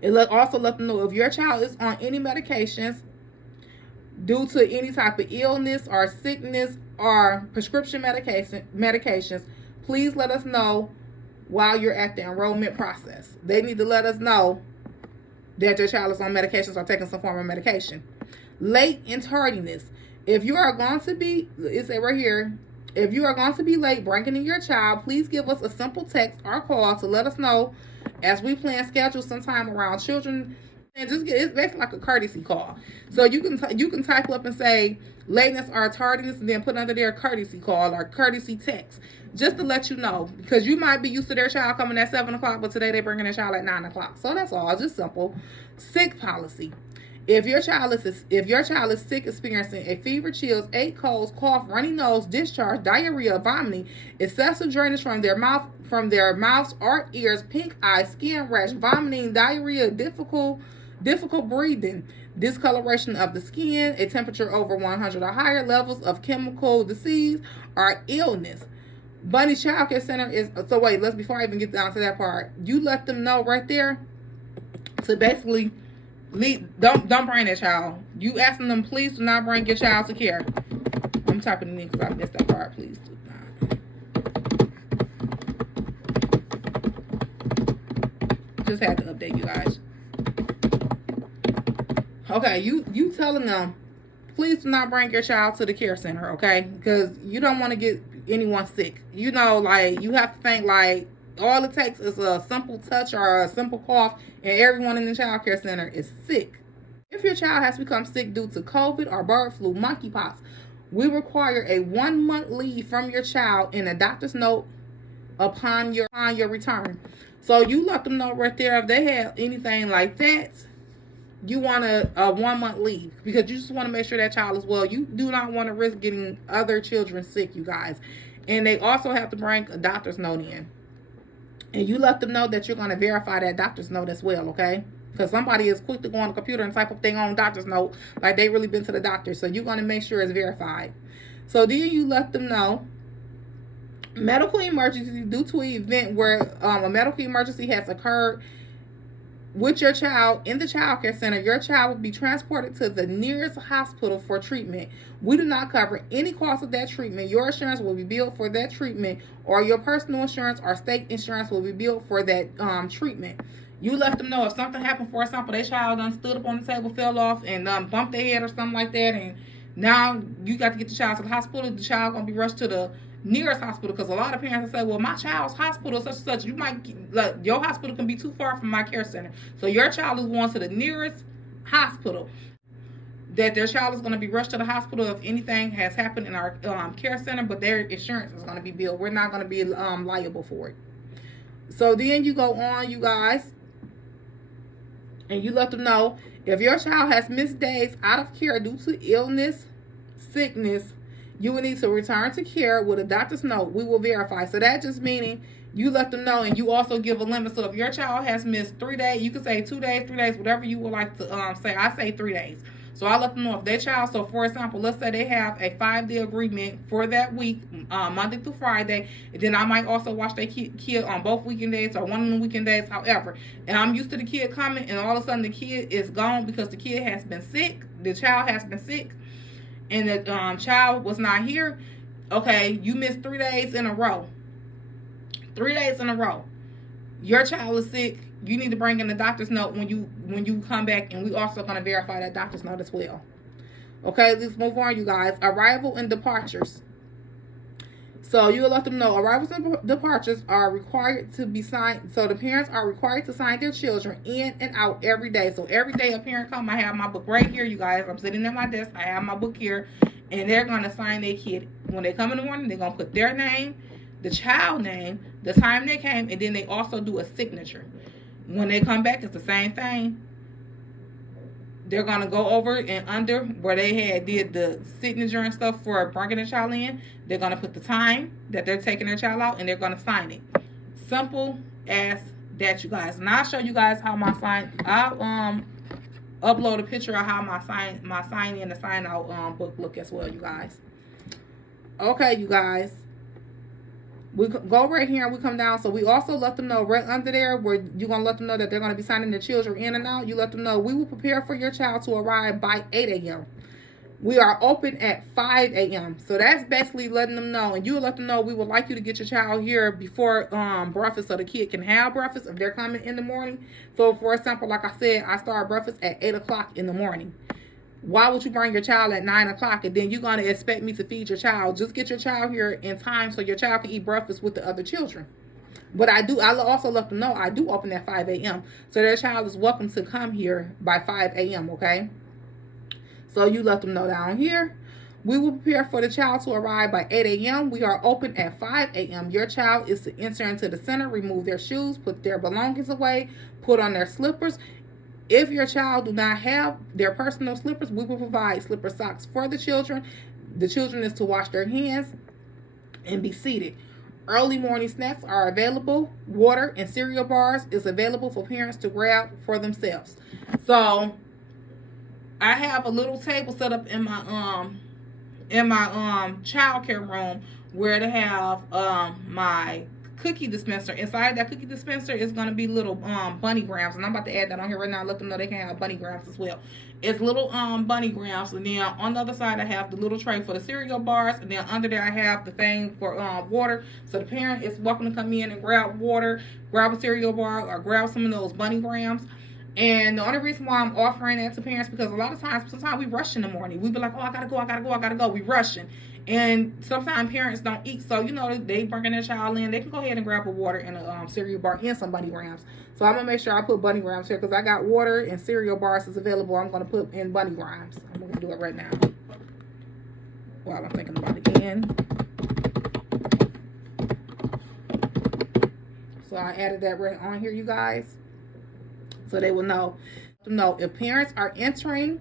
Also let them know if your child is on any medications due to any type of illness or sickness or prescription medications, please let us know while you're at the enrollment process. They need to let us know that your child is on medications or taking some form of medication. Late and tardiness. If you are going to be, it said right here, if you are going to be late bringing in your child, please give us a simple text or call to let us know as we plan schedule sometime around children. And it's basically like a courtesy call. So you can type up and say lateness or tardiness, and then put under there courtesy call or courtesy text, just to let you know, because you might be used to their child coming at 7 o'clock, but today they're bringing their child at 9 o'clock. So that's all. It's just simple. Sick policy. If your child is sick, experiencing a fever, chills, ache, colds, cough, runny nose, discharge, diarrhea, vomiting, excessive drainage from their mouths or ears, pink eye, skin rash, vomiting, diarrhea, difficult breathing, discoloration of the skin, a temperature over 100 or higher, levels of chemical disease or illness. Bunny Child Care Center is, so wait, before I even get down to that part, you let them know right there to basically Don't bring that child. You asking them, please do not bring your child to care. I'm typing it in because I missed that part. Please do not. Just had to update you guys. Okay, you telling them, please do not bring your child to the care center, okay? Because you don't want to get anyone sick. You know, like, you have to think, like, all it takes is a simple touch or a simple cough, and everyone in the child care center is sick. If your child has become sick due to COVID or bird flu, monkeypox, we require a 1-month leave from your child in a doctor's note upon your return. So you let them know right there, if they have anything like that, you want a 1-month leave, because you just want to make sure that child is well. You do not want to risk getting other children sick, you guys. And they also have to bring a doctor's note in. And you let them know that you're going to verify that doctor's note as well, okay? Because somebody is quick to go on the computer and type up their own doctor's note like they really been to the doctor. So you're going to make sure it's verified. So then you let them know medical emergency due to an event where a medical emergency has occurred with your child in the child care center. Your child will be transported to the nearest hospital for treatment. We do not cover any cost of that treatment. Your insurance will be billed for that treatment, or your personal insurance or state insurance will be billed for that treatment. You let them know if something happened, for example, their child done stood up on the table, fell off, and bumped their head or something like that, and now you got to get the child to the hospital. The child going to be rushed to the nearest hospital, because a lot of parents will say, well, my child's hospital such and such. You might, like, your hospital can be too far from my care center. So your child is going to the nearest hospital. That their child is going to be rushed to the hospital if anything has happened in our care center, but their insurance is going to be billed. We're not going to be liable for it. So then you go on, you guys, and you let them know if your child has missed days out of care due to illness, sickness, you will need to return to care with a doctor's note. We will verify. So that just meaning you let them know, and you also give a limit. So if your child has missed 3 days, you can say 2 days, 3 days, whatever you would like to say. I say 3 days. So I let them know if their child, so for example, let's say they have a 5-day agreement for that week, Monday through Friday, and then I might also watch their kid on both weekend days or one of the weekend days, however. And I'm used to the kid coming, and all of a sudden the kid is gone because the kid has been sick, the child has been sick, and the child was not here. Okay, you missed 3 days in a row. 3 days in a row. Your child is sick. You need to bring in the doctor's note when you come back, and we also going to verify that doctor's note as well. Okay, let's move on, you guys. Arrival and departures. So you will let them know arrivals and departures are required to be signed. So the parents are required to sign their children in and out every day. So every day a parent come, I have my book right here, you guys. I'm sitting at my desk. I have my book here, and they're going to sign their kid. When they come in the morning, they're going to put their name, the child name, the time they came, and then they also do a signature. When they come back, it's the same thing. They're going to go over and under where they did the signature and stuff for bringing the child in. They're going to put the time that they're taking their child out, and they're going to sign it. Simple as that, you guys. And I'll show you guys how my sign. I'll upload a picture of how my sign in and sign out book look as well, you guys. Okay, you guys. We go right here and we come down. So we also let them know right under there where you're going to let them know that they're going to be signing their children in and out. You let them know we will prepare for your child to arrive by 8 a.m. We are open at 5 a.m. So that's basically letting them know. And you let them know we would like you to get your child here before breakfast so the kid can have breakfast if they're coming in the morning. So for example, like I said, I start breakfast at 8 o'clock in the morning. Why would you bring your child at 9 o'clock and then you're going to expect me to feed your child? Just get your child here in time so your child can eat breakfast with the other children. But I also let them know I do open at 5 a.m. So their child is welcome to come here by 5 a.m., okay? So you let them know down here. We will prepare for the child to arrive by 8 a.m. We are open at 5 a.m. Your child is to enter into the center, remove their shoes, put their belongings away, put on their slippers. If your child do not have their personal slippers, we will provide slipper socks for the children. The children is to wash their hands and be seated. Early morning snacks are available. Water and cereal bars is available for parents to grab for themselves. So I have a little table set up in my child care room where to have my cookie dispenser. Inside that cookie dispenser is going to be little bunny grams, and I'm about to add that on here right now. Let them know they can have bunny grams as well. It's little bunny grams, and then on the other side I have the little tray for the cereal bars, and then under there I have the thing for water. So the parent is welcome to come in and grab water, grab a cereal bar, or grab some of those bunny grams. And the only reason why I'm offering that to parents, because a lot of times, sometimes we rush in the morning. We be like, oh, I gotta go. We rushing. And sometimes parents don't eat. So, you know, they bringing their child in. They can go ahead and grab a water and a cereal bar and some bunny grams. So I'm going to make sure I put bunny grams here, because I got water and cereal bars is available. I'm going to put in bunny grams. I'm going to do it right now while I'm thinking about it again. So I added that right on here, you guys, so they will know. If parents are entering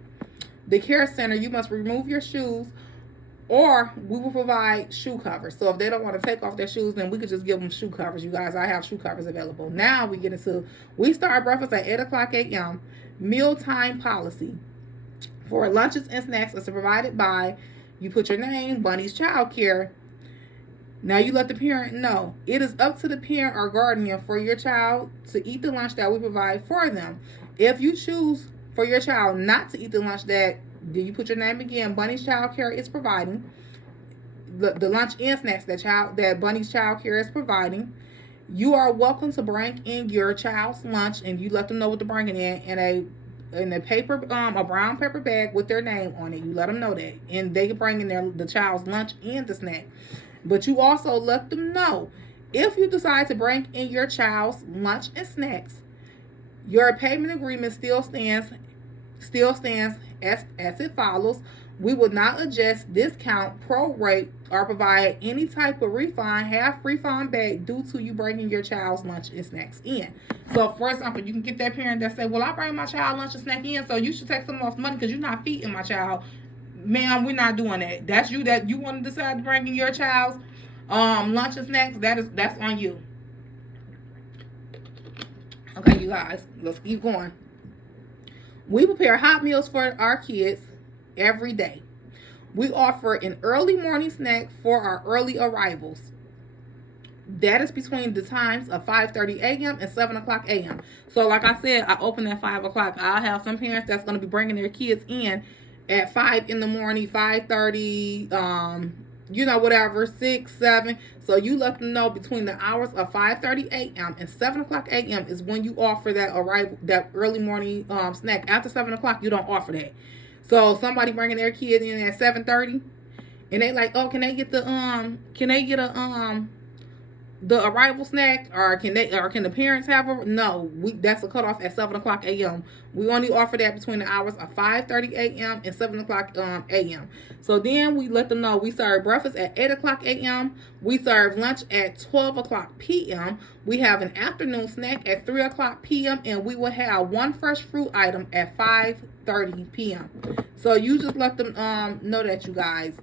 the care center, you must remove your shoes, or we will provide shoe covers. So if they don't want to take off their shoes, then we could just give them shoe covers. You guys, I have shoe covers available. Now we get into, we start breakfast at 8 o'clock a.m. Mealtime policy. For lunches and snacks is provided by, you put your name, Bunny's Childcare. Now you let the parent know. It is up to the parent or guardian for your child to eat the lunch that we provide for them. If you choose for your child not to eat the lunch that, then you put your name again, Bunny's Childcare is providing. The lunch and snacks that Bunny's Childcare is providing. You are welcome to bring in your child's lunch, and you let them know what to bring in a paper, a brown paper bag with their name on it. You let them know that, and they can bring in the child's lunch and the snack. But you also let them know, if you decide to bring in your child's lunch and snacks, your payment agreement still stands as it follows. We will not adjust, discount, prorate, or provide any type of refund, half refund back due to you bringing your child's lunch and snacks in. So, for example, you can get that parent that say, well, I bring my child lunch and snack in, so you should take some off money because you're not feeding my child. Ma'am, we're not doing that. That's you, that you want to decide to bring in your child's lunch and snacks. That's on you. Okay, you guys, let's keep going. We prepare hot meals for our kids every day. We offer an early morning snack for our early arrivals. That is between the times of 5:30 a.m. and 7 o'clock a.m. So like I said, I open at 5 o'clock. I'll have some parents that's going to be bringing their kids in at 5 in the morning, 5:30, whatever, 6, 7. So you let them know between the hours of 5:30 a.m. and 7 o'clock a.m. is when you offer that early morning snack. After 7 o'clock, you don't offer that. So somebody bringing their kid in at 7:30, and they like, oh, can they get the arrival snack, or can the parents have a, no, that's a cutoff at 7 o'clock a.m. We only offer that between the hours of 5:30 a.m. and 7 o'clock a.m. So then we let them know we serve breakfast at 8 o'clock a.m. We serve lunch at 12 o'clock p.m. We have an afternoon snack at 3 o'clock p.m. and we will have one fresh fruit item at 5:30 p.m. So you just let them know that, you guys.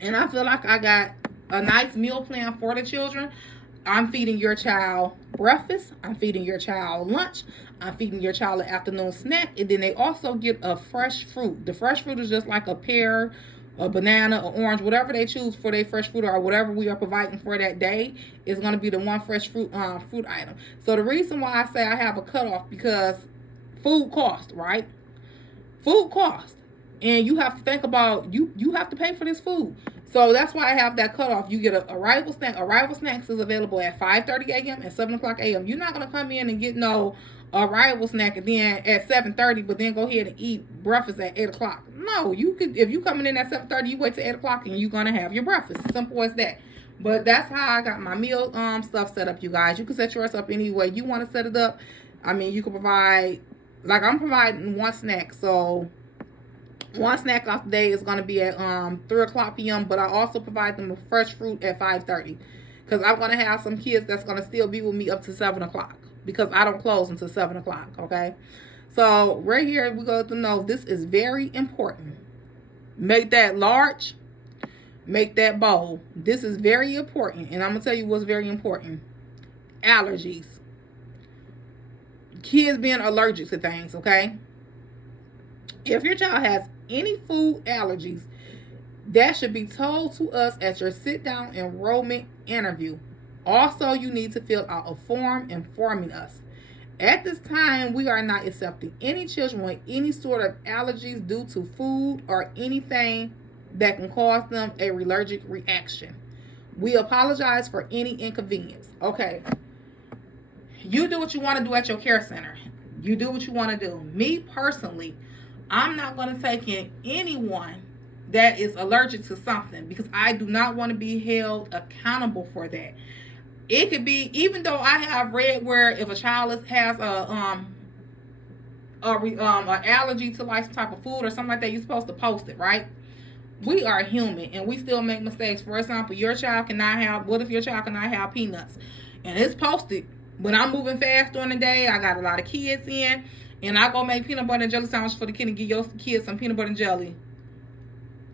And I feel like I got a nice meal plan for the children. I'm feeding your child breakfast. I'm feeding your child lunch. I'm feeding your child an afternoon snack. And then they also get a fresh fruit. The fresh fruit is just like a pear, a banana, an orange, whatever they choose for their fresh fruit, or whatever we are providing for that day is going to be the one fresh fruit item. So the reason why I say I have a cutoff, because food costs, right? Food costs. And you have to think about, you have to pay for this food. So that's why I have that cutoff. You get an arrival snack. Arrival snacks is available at 5:30 a.m. and 7 o'clock a.m. You're not going to come in and get no arrival snack and then at 7:30, but then go ahead and eat breakfast at 8 o'clock. No, you could, if you coming in at 7:30, you wait till 8 o'clock and you're going to have your breakfast. Simple as that. But that's how I got my meal stuff set up, you guys. You can set yours up any way you want to set it up. I mean, you can provide, like I'm providing one snack, so one snack off the day is going to be at 3 o'clock p.m. But I also provide them with fresh fruit at 5:30. Because I'm going to have some kids that's going to still be with me up to 7 o'clock. Because I don't close until 7 o'clock, okay? So right here, we go to know this is very important. Make that large. Make that bold. This is very important. And I'm going to tell you what's very important. Allergies. Kids being allergic to things, okay? If your child has any food allergies, that should be told to us at your sit-down enrollment interview. Also, you need to fill out a form informing us. At this time, we are not accepting any children with any sort of allergies due to food or anything that can cause them a allergic reaction. We apologize for any inconvenience. Okay, you do what you want to do at your care center. You do what you want to do. Me personally, I'm not going to take in anyone that is allergic to something because I do not want to be held accountable for that. It could be, even though I have read where if a child has a allergy to like some type of food or something like that, you're supposed to post it, right? We are human and we still make mistakes. For example, what if your child cannot have peanuts? And it's posted. When I'm moving fast during the day, I got a lot of kids in, and I go make peanut butter and jelly sandwich for the kid and give your kids some peanut butter and jelly.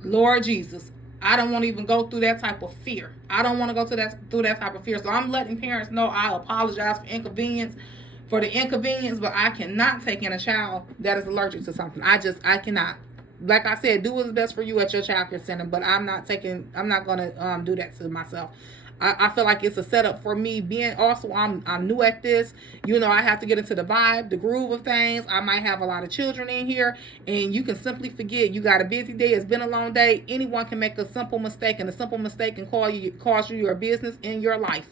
Lord Jesus, I don't want to even go through that type of fear. I don't want to go through that type of fear. So I'm letting parents know I apologize for the inconvenience, but I cannot take in a child that is allergic to something. I cannot. Like I said, do what's best for you at your child care center, but I'm not going to do that to myself. I feel like it's a setup for me being also, I'm new at this. I have to get into the vibe, the groove of things. I might have a lot of children in here, and you can simply forget. You got a busy day. It's been a long day. Anyone can make a simple mistake, and a simple mistake can cause you your business in your life.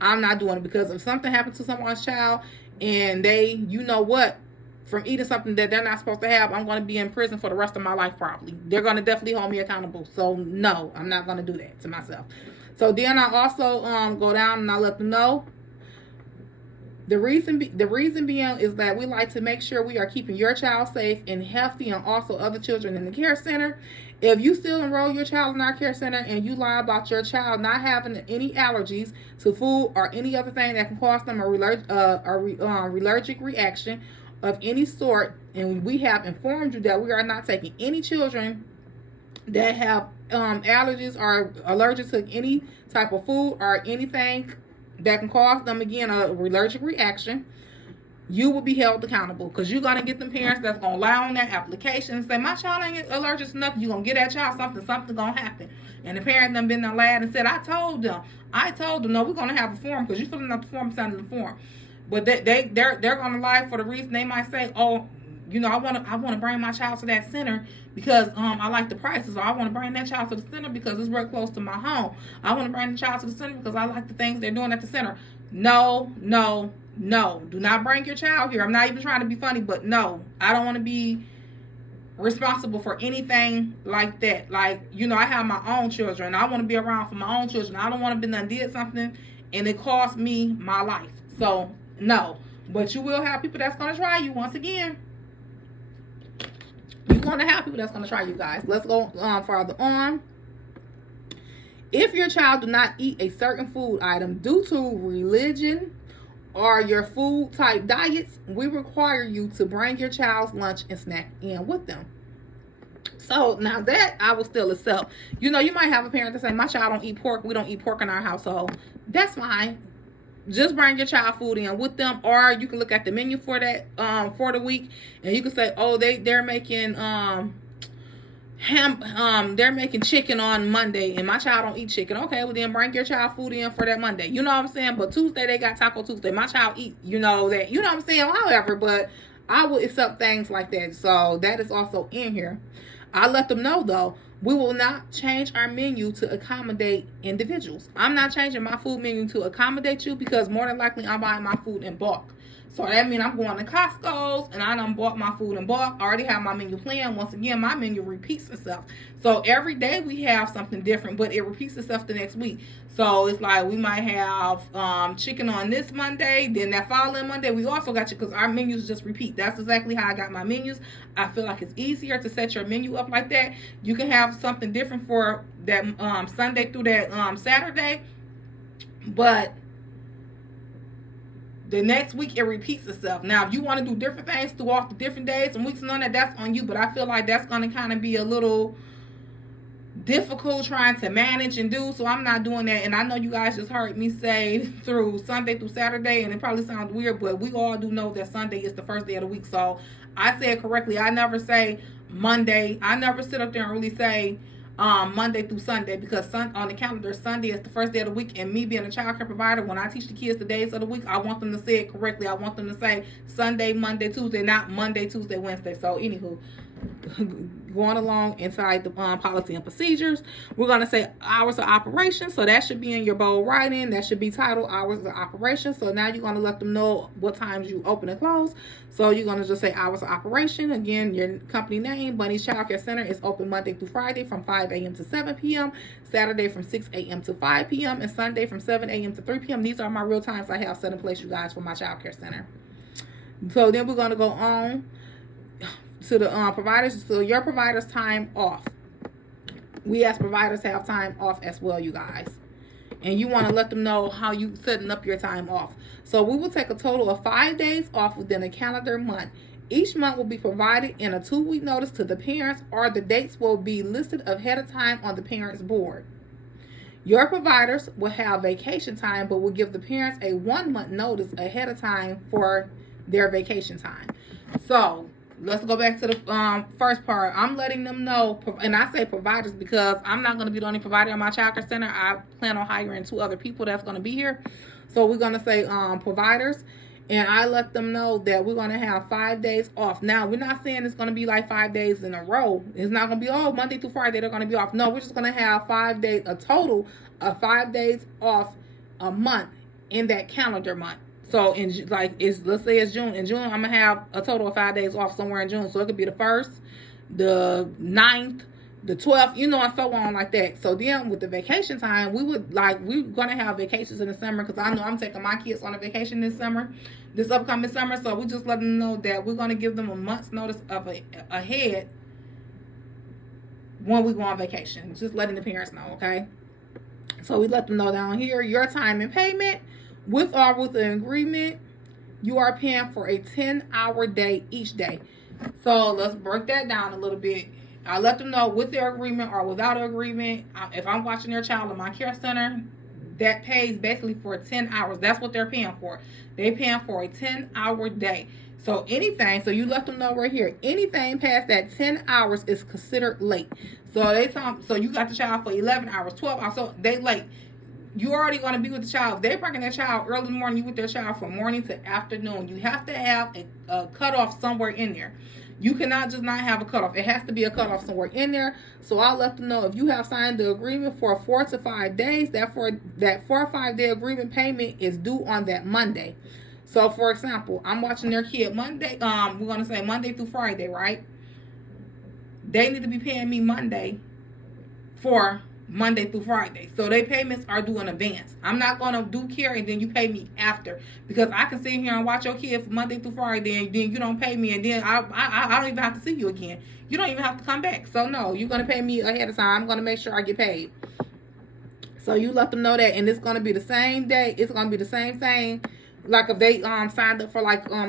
I'm not doing it because if something happens to someone's child and they, from eating something that they're not supposed to have, I'm going to be in prison for the rest of my life probably. They're going to definitely hold me accountable. So no, I'm not going to do that to myself. So then I also go down and I let them know the reason being is that we like to make sure we are keeping your child safe and healthy, and also other children in the care center. If you still enroll your child in our care center and you lie about your child not having any allergies to food or any other thing that can cause them a allergic reaction of any sort, and we have informed you that we are not taking any children that have allergies or allergic to any type of food or anything that can cause them, again, a allergic reaction, you will be held accountable, because you're going to get them parents that's going to lie on that application and say, my child ain't allergic to nothing. You're going to get that child something going to happen. And the parent done been there lied and said, I told them. No, we're going to have a form because you're filling out the form, signing the form. But they're going to lie for the reason they might say, oh, I want to bring my child to that center because I like the prices, or I want to bring that child to the center because it's real close to my home. I want to bring the child to the center because I like the things they're doing at the center. No. Do not bring your child here. I'm not even trying to be funny, but no, I don't want to be responsible for anything like that. Like, I have my own children. I want to be around for my own children. I don't want to be done did something and it cost me my life. So no, but you will have people that's going to try you once again. You're going to have people that's going to try you guys. Let's go further on. If your child do not eat a certain food item due to religion or your food type diets, we require you to bring your child's lunch and snack in with them. So now that I will still accept. You might have a parent that say, my child don't eat pork. We don't eat pork in our household. That's fine. Just bring your child food in with them, or you can look at the menu for that for the week, and you can say, oh, they're making they're making chicken on Monday, and my child don't eat chicken. Okay, well then bring your child food in for that Monday. You know what I'm saying? But Tuesday they got Taco Tuesday. My child eat, that. You know what I'm saying? However, but I will accept things like that. So that is also in here. I let them know though, we will not change our menu to accommodate individuals. I'm not changing my food menu to accommodate you because more than likely I'm buying my food in bulk. So that means I'm going to Costco's and I done bought my food in bulk. I already have my menu planned. Once again, my menu repeats itself. So every day we have something different, but it repeats itself the next week. So it's like we might have chicken on this Monday, then that following Monday we also got you, because our menus just repeat. That's exactly how I got my menus. I feel like it's easier to set your menu up like that. You can have something different for that Sunday through that Saturday, but the next week it repeats itself. Now, if you want to do different things throughout the different days and weeks and all that, that's on you. But I feel like that's going to kind of be a little difficult trying to manage and do. So I'm not doing that. And I know you guys just heard me say through Sunday through Saturday, and it probably sounds weird, but we all do know that Sunday is the first day of the week. So I said correctly. I never say Monday. I never sit up there and really say Monday through Sunday, because on the calendar, Sunday is the first day of the week, and me being a child care provider, when I teach the kids the days of the week, I want them to say it correctly. I want them to say Sunday, Monday, Tuesday, not Monday, Tuesday, Wednesday. So anywho, going along inside the policy and procedures, we're going to say hours of operation. So that should be in your bold writing. That should be titled hours of operation. So now you're going to let them know what times you open and close. So you're going to just say hours of operation. Again, your company name, Bunny's Child Care Center, is open Monday through Friday from 5 a.m. to 7 p.m., Saturday from 6 a.m. to 5 p.m., and Sunday from 7 a.m. to 3 p.m. These are my real times I have set in place, you guys, for my child care center. So then we're going to go on to the providers. So your provider's time off. We as providers have time off as well, you guys. And you want to let them know how you setting up your time off. So we will take a total of 5 days off within a calendar month. Each month will be provided in a 2-week notice to the parents, or the dates will be listed ahead of time on the parents' board. Your providers will have vacation time, but will give the parents a 1-month notice ahead of time for their vacation time. So let's go back to the first part. I'm letting them know, and I say providers because I'm not going to be the only provider in my child care center. I plan on hiring 2 other people that's going to be here. So we're going to say providers, and I let them know that we're going to have 5 days off. Now, we're not saying it's going to be like 5 days in a row. It's not going to be, Monday through Friday they're going to be off. No, we're just going to have 5 days, a total of 5 days off a month in that calendar month. So let's say it's June. In June, I'm going to have a total of 5 days off somewhere in June. So it could be the 1st, the 9th, the 12th, and so on like that. So then with the vacation time, we're going to have vacations in the summer, because I know I'm taking my kids on a vacation this upcoming summer. So we just let them know that we're going to give them a month's notice ahead when we go on vacation. Just letting the parents know, okay? So we let them know down here, your time and payment. With or with an agreement, you are paying for a 10-hour day each day. So let's break that down a little bit. I let them know with their agreement or without an agreement. If I'm watching their child in my care center, that pays basically for 10 hours. That's what they're paying for. They're paying for a 10-hour day. So you let them know right here, anything past that 10 hours is considered late. So you got the child for 11 hours, 12 hours, so they late. You already going to be with the child. If they're bringing their child early in the morning, you with their child from morning to afternoon. You have to have a cutoff somewhere in there. You cannot just not have a cutoff. It has to be a cutoff somewhere in there. So I'll let them know, if you have signed the agreement for 4 to 5 days, that 4 or 5 day agreement payment is due on that Monday. So for example, I'm watching their kid Monday. We're going to say Monday through Friday, right? They need to be paying me Monday for Monday through Friday. So their payments are due in advance. I'm not going to do care and then you pay me after, because I can sit here and watch your kid from Monday through Friday and then you don't pay me, and then I don't even have to see you again. You don't even have to come back. So no, you're going to pay me ahead of time. I'm going to make sure I get paid. So you let them know that, and it's going to be the same day. It's going to be the same thing. Like if they signed up for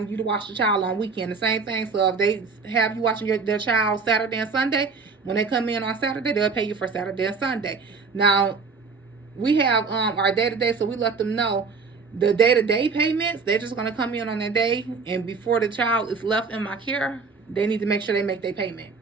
you to watch the child on weekend, the same thing. So if they have you watching their child Saturday and Sunday, when they come in on Saturday, they'll pay you for Saturday and Sunday. Now, we have our day-to-day, so we let them know the day-to-day payments, they're just going to come in on their day, and before the child is left in my care, they need to make sure they make their payment.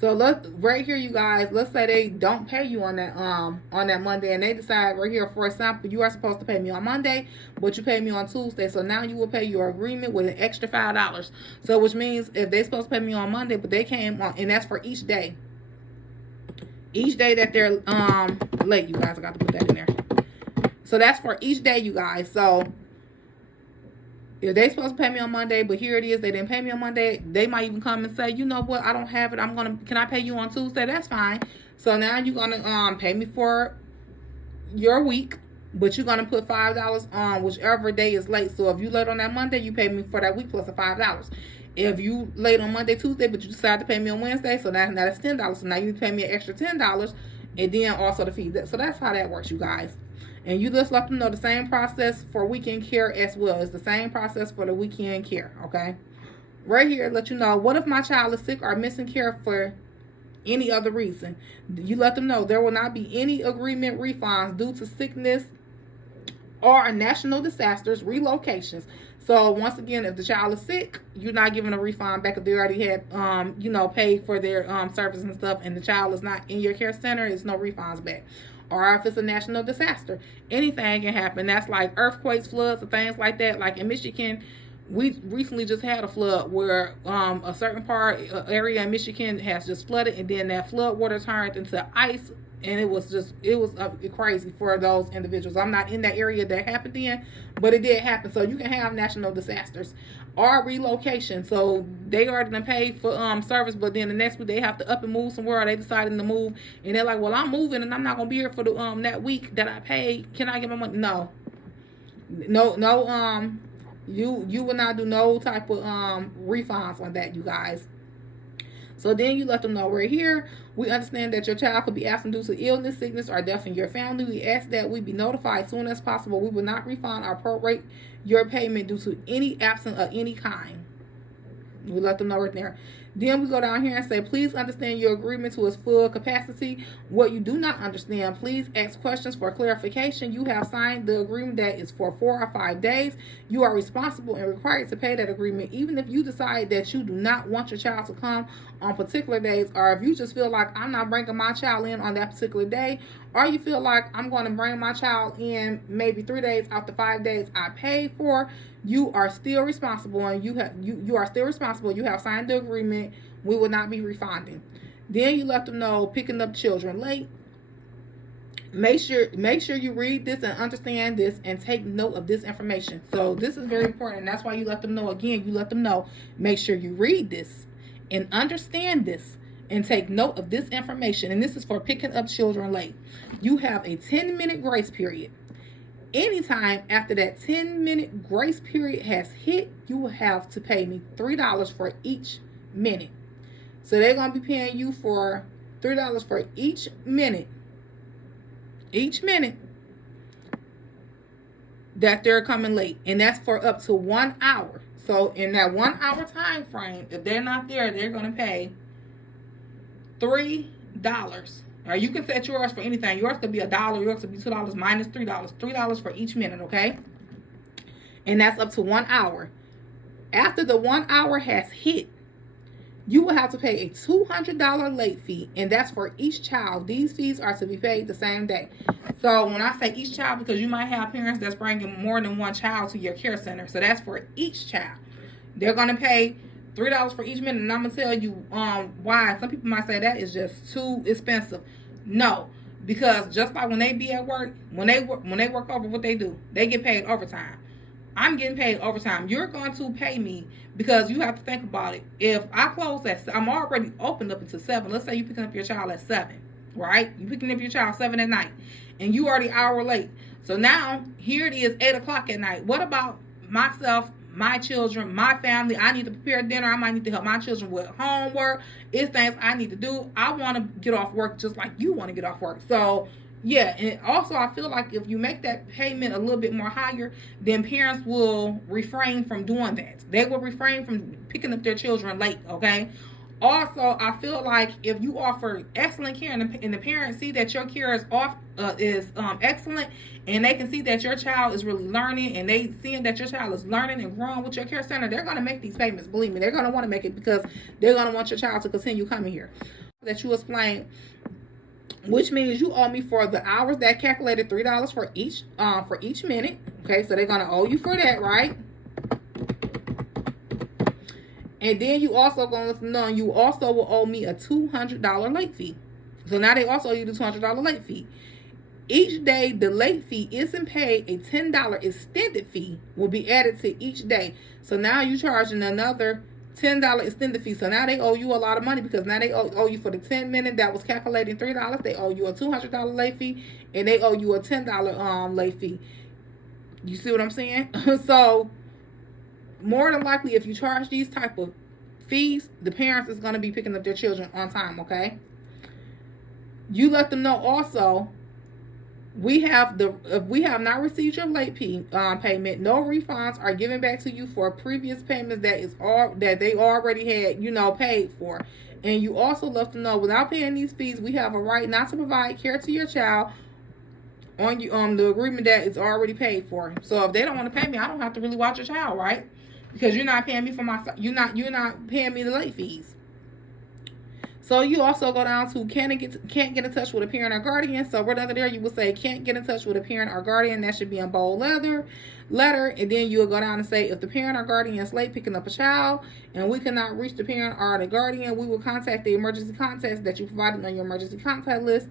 So right here, you guys, let's say they don't pay you on that Monday, and they decide right here, for example, you are supposed to pay me on Monday, but you pay me on Tuesday. So now you will pay your agreement with an extra $5. So which means if they're supposed to pay me on Monday, but they came on, and that's for each day. Each day that they're late, you guys, I got to put that in there. So that's for each day, you guys. So if they supposed to pay me on Monday, but here it is, they didn't pay me on Monday, they might even come and say, you know what, I don't have it. Can I pay you on Tuesday? That's fine. So now you're gonna pay me for your week, but you're gonna put $5 on whichever day is late. So if you late on that Monday, you pay me for that week plus the $5. If you late on Monday, Tuesday, but you decide to pay me on Wednesday, so now that's $10. So now you pay me an extra $10, and then also the fee. So that's how that works, you guys. And you just let them know the same process for weekend care as well. It's the same process for the weekend care, okay? Right here, let you know, what if my child is sick or missing care for any other reason? You let them know there will not be any agreement refunds due to sickness or national disasters, relocations, So once again, if the child is sick, you're not giving a refund back if they already had, paid for their service and stuff, and the child is not in your care center. It's no refunds back. Or if it's a national disaster, anything can happen. That's like earthquakes, floods, and things like that. Like in Michigan, we recently just had a flood where a certain area in Michigan has just flooded, and then that flood water turned into ice, and it was crazy for those individuals. I'm not in that area that happened in, but it did happen. So you can have national disasters or relocation. So they already done paid for service, but then the next week they have to up and move somewhere, or they decided to move, and they're like, well, I'm moving and I'm not gonna be here for the that week that I paid. Can I get my money? No. You will not do no type of refunds on that, you guys. So then you let them know, we're here. We understand that your child could be absent due to illness, sickness, or death in your family. We ask that we be notified as soon as possible. We will not refund or prorate your payment due to any absence of any kind. We let them know right there. Then we go down here and say, please understand your agreement to its full capacity. What you do not understand, please ask questions for clarification. You have signed the agreement that is for 4 or 5 days. You are responsible and required to pay that agreement, even if you decide that you do not want your child to come on particular days, or if you just feel like I'm not bringing my child in on that particular day, or you feel like I'm going to bring my child in maybe 3 days out the 5 days I paid for. You are still responsible, and you are still responsible. You have signed the agreement. We will not be refunding. Then you let them know picking up children late. Make sure you read this and understand this and take note of this information. So this is very important, and that's why you let them know. Again, you let them know, make sure you read this and understand this and take note of this information. And this is for picking up children late. You have a 10-minute grace period. Anytime after that 10-minute grace period has hit, you will have to pay me $3 for each minute. So they're going to be paying you for $3 for each minute that they're coming late. And that's for up to 1 hour. So in that 1 hour time frame, if they're not there, they're going to pay $3. Or you can set yours for anything. Yours could be $1. Yours could be $2 minus $3. $3 for each minute, okay? And that's up to 1 hour. After the 1 hour has hit, you will have to pay a $200 late fee, and that's for each child. These fees are to be paid the same day. So when I say each child, because you might have parents that's bringing more than one child to your care center. So that's for each child. They're going to pay $3 for each minute, and I'm going to tell you why. Some people might say that is just too expensive. No, because just like when they be at work, when they work over, what they do, they get paid overtime. I'm getting paid overtime. You're going to pay me because you have to think about it. If I close I'm already opened up until 7. Let's say you're picking up your child at 7, right? You're picking up your child 7 at night, and you already an hour late. So now here it is 8 o'clock at night. What about myself, my children, my family? I need to prepare dinner. I might need to help my children with homework. It's things I need to do. I want to get off work just like you want to get off work. So yeah, and also I feel like if you make that payment a little bit more higher, then parents will refrain from doing that. They will refrain from picking up their children late, okay? Also, I feel like if you offer excellent care and the parents see that your care is excellent, and they can see that your child is really learning, and they seeing that your child is learning and growing with your care center, they're going to make these payments. Believe me, they're going to want to make it because they're going to want your child to continue coming here. That you explain, which means you owe me for the hours that calculated $3 for each minute. Okay, so they're going to owe you for that, right? And then you also going to know you also will owe me a $200 late fee. So now they also owe you the $200 late fee. Each day the late fee isn't paid, a $10 extended fee will be added to each day. So now you're charging another $10 extended fee. So now they owe you a lot of money because now they owe you for the 10 minute that was calculating $3. They owe you a $200 late fee, and they owe you a $10 late fee. You see what I'm saying? So more than likely, if you charge these type of fees, the parents is going to be picking up their children on time, okay? You let them know also, if we have not received your late payment, no refunds are given back to you for previous payments that they already had, paid for. And you also let them know, without paying these fees, we have a right not to provide care to your child on you the agreement that it's already paid for. So if they don't want to pay me, I don't have to really watch your child, right? Because you're not paying me for my you're not paying me the late fees. So you also go down to can't get in touch with a parent or guardian. So right under there you will say can't get in touch with a parent or guardian. That should be in bold letter. And then you'll go down and say if the parent or guardian is late picking up a child and we cannot reach the parent or the guardian, we will contact the emergency contacts that you provided on your emergency contact list.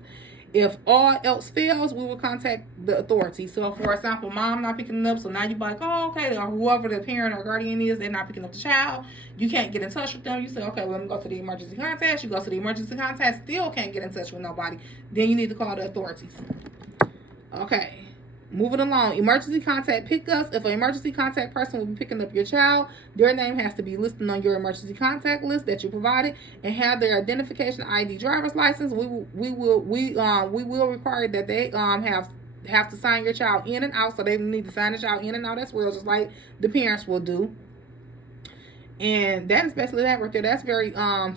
If all else fails, we will contact the authority. So, for example, mom not picking it up, so now you're like, oh, okay, or whoever the parent or guardian is, they're not picking up the child. You can't get in touch with them. You say, okay, well, let me go to the emergency contacts. You go to the emergency contacts, still can't get in touch with nobody. Then you need to call the authorities. Okay. Moving along, emergency contact pickups. If an emergency contact person will be picking up your child, their name has to be listed on your emergency contact list that you provided, and have their identification ID, driver's license. We will require that they have to sign your child in and out, so they need to sign the child in and out as well, just like the parents will do. And that is basically that right there. That's very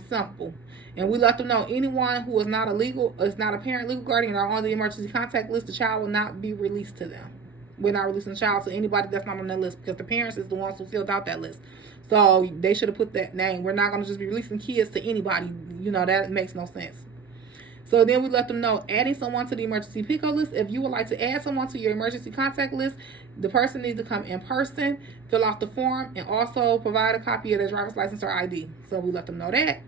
simple. And we let them know anyone who is not a parent, legal guardian, or on the emergency contact list, the child will not be released to them. We're not releasing the child to anybody that's not on that list, because the parents is the ones who filled out that list. So they should have put that name. We're not going to just be releasing kids to anybody. That makes no sense. So then we let them know adding someone to the emergency pickup list. If you would like to add someone to your emergency contact list, the person needs to come in person, fill out the form, and also provide a copy of their driver's license or ID. So we let them know that.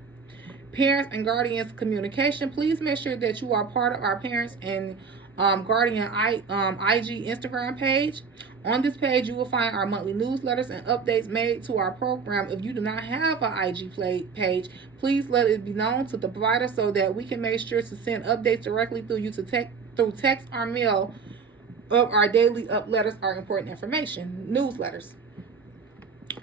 Parents and guardians communication. Please make sure that you are part of our parents and guardian IG Instagram page. On this page, you will find our monthly newsletters and updates made to our program. If you do not have an IG page, please let it be known to the provider so that we can make sure to send updates directly through you through text or mail of our daily letters or important information. Newsletters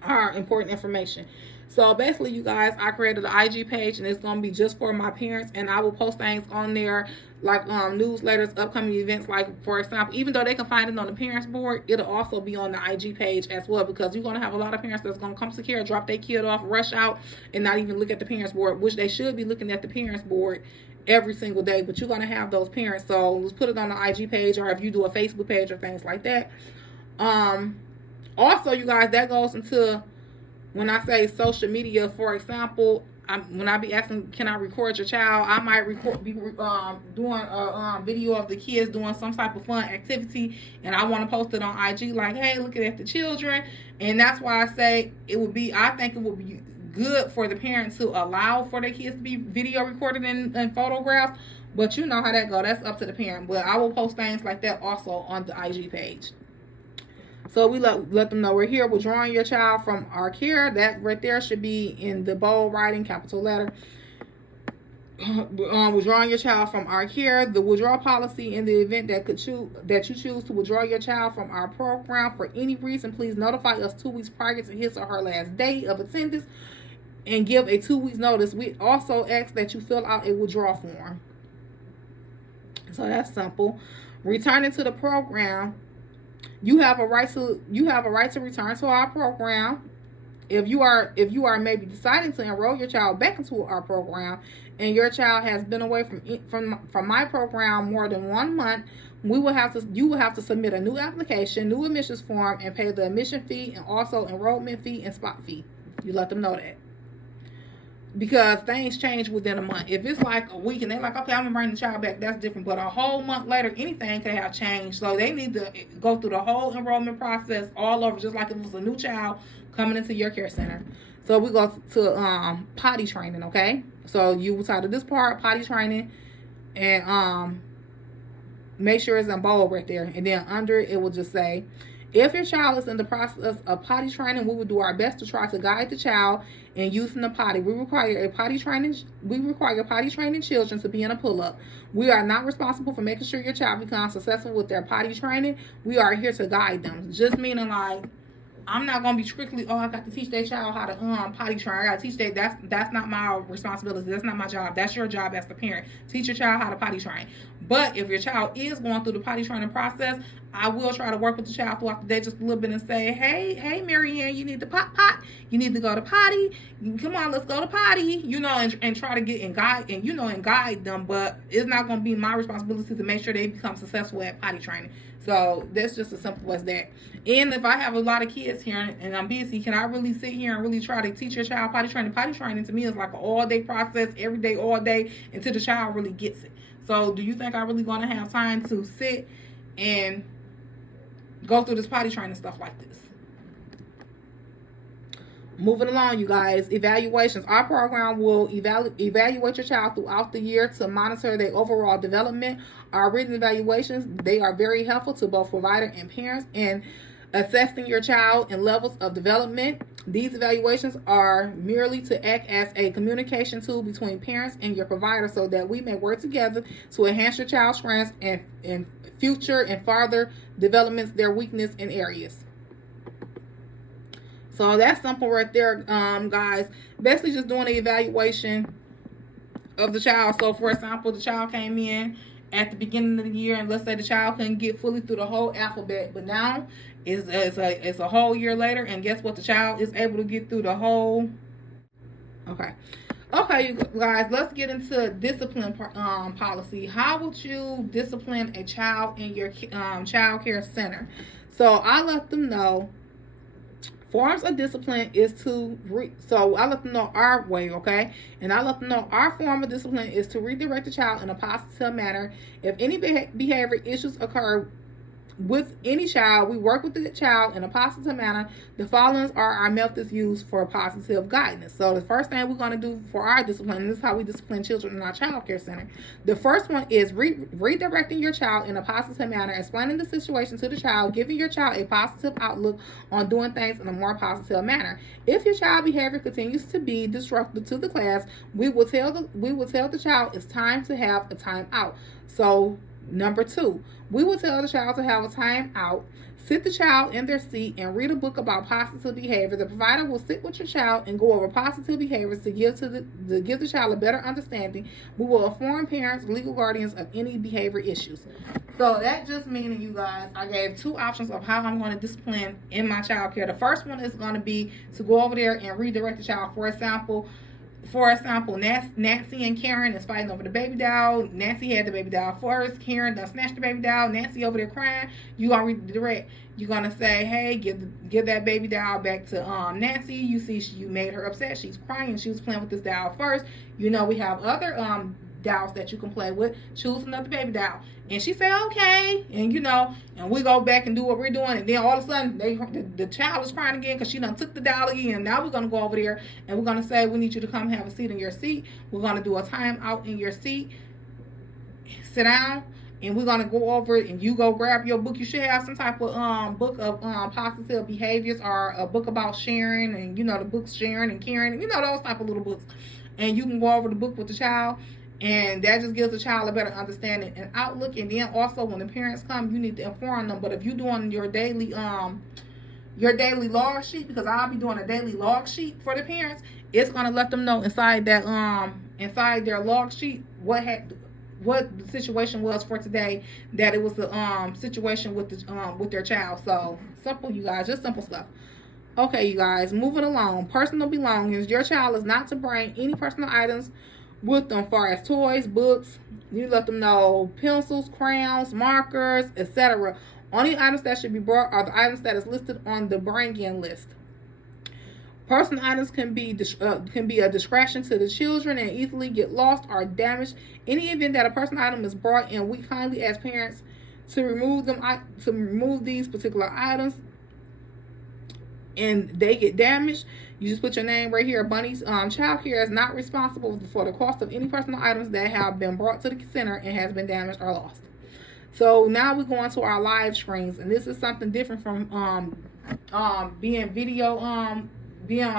are important information. So basically, you guys, I created an IG page, and it's going to be just for my parents, and I will post things on there like newsletters, upcoming events. Like, for example, even though they can find it on the parents board, it'll also be on the IG page as well, because you're going to have a lot of parents that's going to come to care, drop their kid off, rush out, and not even look at the parents board, which they should be looking at the parents board every single day. But you're going to have those parents, so let's put it on the IG page, or if you do a Facebook page or things like that. Also, you guys, that goes into when I say social media. For example, when I be asking, can I record your child? I might be doing a video of the kids doing some type of fun activity, and I want to post it on IG like, hey, look at the children. And that's why I say I think it would be good for the parents to allow for their kids to be video recorded and photographed. But you know how that go. That's up to the parent. But I will post things like that also on the IG page. So we let them know we're here withdrawing your child from our care. That right there should be in the bold writing, capital letter. Withdrawing your child from our care. The withdrawal policy in the event that you choose to withdraw your child from our program for any reason, please notify us 2 weeks prior to his or her last day of attendance and give a 2 weeks notice. We also ask that you fill out a withdrawal form. So that's simple. Returning to the program. You have a right to return to our program. If you are maybe deciding to enroll your child back into our program, and your child has been away from my program more than 1 month, you will have to submit a new application, new admissions form, and pay the admission fee and also enrollment fee and spot fee. You let them know that, because things change within a month. If it's like a week and they're like, okay, I'm gonna bring the child back, that's different. But a whole month later, anything could have changed. So they need to go through the whole enrollment process all over, just like if it was a new child coming into your care center. So we go to potty training, okay? So you will title this part potty training, and make sure it's in bold right there. And then under it will just say, if your child is in the process of potty training, we will do our best to try to guide the child in using the potty. We require potty training children to be in a pull-up. We are not responsible for making sure your child becomes successful with their potty training. We are here to guide them. Just meaning like, I'm not gonna be strictly, I got to teach that child how to potty train. I gotta teach that. That's not my responsibility. That's not my job. That's your job as the parent. Teach your child how to potty train. But if your child is going through the potty training process, I will try to work with the child throughout the day just a little bit and say, hey, Marianne, you need to pot. You need to go to potty. Come on, let's go to potty. And try to get and guide them. But it's not going to be my responsibility to make sure they become successful at potty training. So that's just as simple as that. And if I have a lot of kids here and I'm busy, can I really sit here and really try to teach your child potty training? Potty training to me is like an all-day process, every day, all day, until the child really gets it. So do you think I'm really going to have time to sit and go through this potty training stuff like this? Moving along, you guys, evaluations. Our program will evaluate your child throughout the year to monitor their overall development. Our written evaluations, they are very helpful to both provider and parents in assessing your child in levels of development. These evaluations are merely to act as a communication tool between parents and your provider so that we may work together to enhance your child's strengths and future and farther developments, their weakness and areas. So that's simple right there, guys. Basically just doing an evaluation of the child. So for example, the child came in at the beginning of the year, and let's say the child couldn't get fully through the whole alphabet, but now it's a whole year later, and guess what? The child is able to get through the whole. Okay, you guys, let's get into discipline policy. How would you discipline a child in your child care center? So I let them know forms of discipline is so I let them know our way, okay? And I let them know our form of discipline is to redirect the child in a positive manner. If any behavior issues occur with any child, we work with the child in a positive manner. The following are our methods used for positive guidance. So the first thing we're going to do for our discipline, and this is how we discipline children in our child care center. The first one is redirecting your child in a positive manner, explaining the situation to the child, giving your child a positive outlook on doing things in a more positive manner. If your child behavior continues to be disruptive to the class, we will tell the child it's time to have a time out. So number 2, we will tell the child to have a time out, sit the child in their seat, and read a book about positive behavior. The provider will sit with your child and go over positive behaviors to give the child a better understanding. We will inform parents, legal guardians of any behavior issues. So that just meaning, you guys, I gave 2 options of how I'm going to discipline in my child care. The first one is going to be to go over there and redirect the child. For example, Nancy and Karen is fighting over the baby doll. Nancy had the baby doll first. Karen done snatched the baby doll. Nancy over there crying. You gonna redirect. You're gonna say, hey, give that baby doll back to Nancy. You see, you made her upset. She's crying. She was playing with this doll first. We have other dolls that you can play with. Choose another baby doll. And she said, okay. And we go back and do what we're doing. And then all of a sudden, the child is crying again because she done took the doll again. Now we're going to go over there and we're going to say, we need you to come have a seat in your seat. We're going to do a time out in your seat. Sit down. And we're going to go over it, and you go grab your book. You should have some type of book of positive behaviors, or a book about sharing, and the books sharing and caring, and those type of little books. And you can go over the book with the child. And that just gives the child a better understanding and outlook. And then also when the parents come, you need to inform them. But if you're doing your daily log sheet, because I'll be doing a daily log sheet for the parents, it's gonna let them know inside their log sheet what the situation was for today, that it was the situation with their child. So simple, you guys, just simple stuff. Okay, you guys, moving along. Personal belongings. Your child is not to bring any personal items with them, far as toys, books. You let them know pencils, crayons, markers, etc. Only items that should be brought are the items that is listed on the bring-in list. Personal items can be a distraction to the children and easily get lost or damaged. Any event that a personal item is brought in, we kindly ask parents to remove these particular items, and they get damaged. You just put your name right here. Bunny's Childcare is not responsible for the cost of any personal items that have been brought to the center and has been damaged or lost. So now we go on to our live screens, and this is something different from being on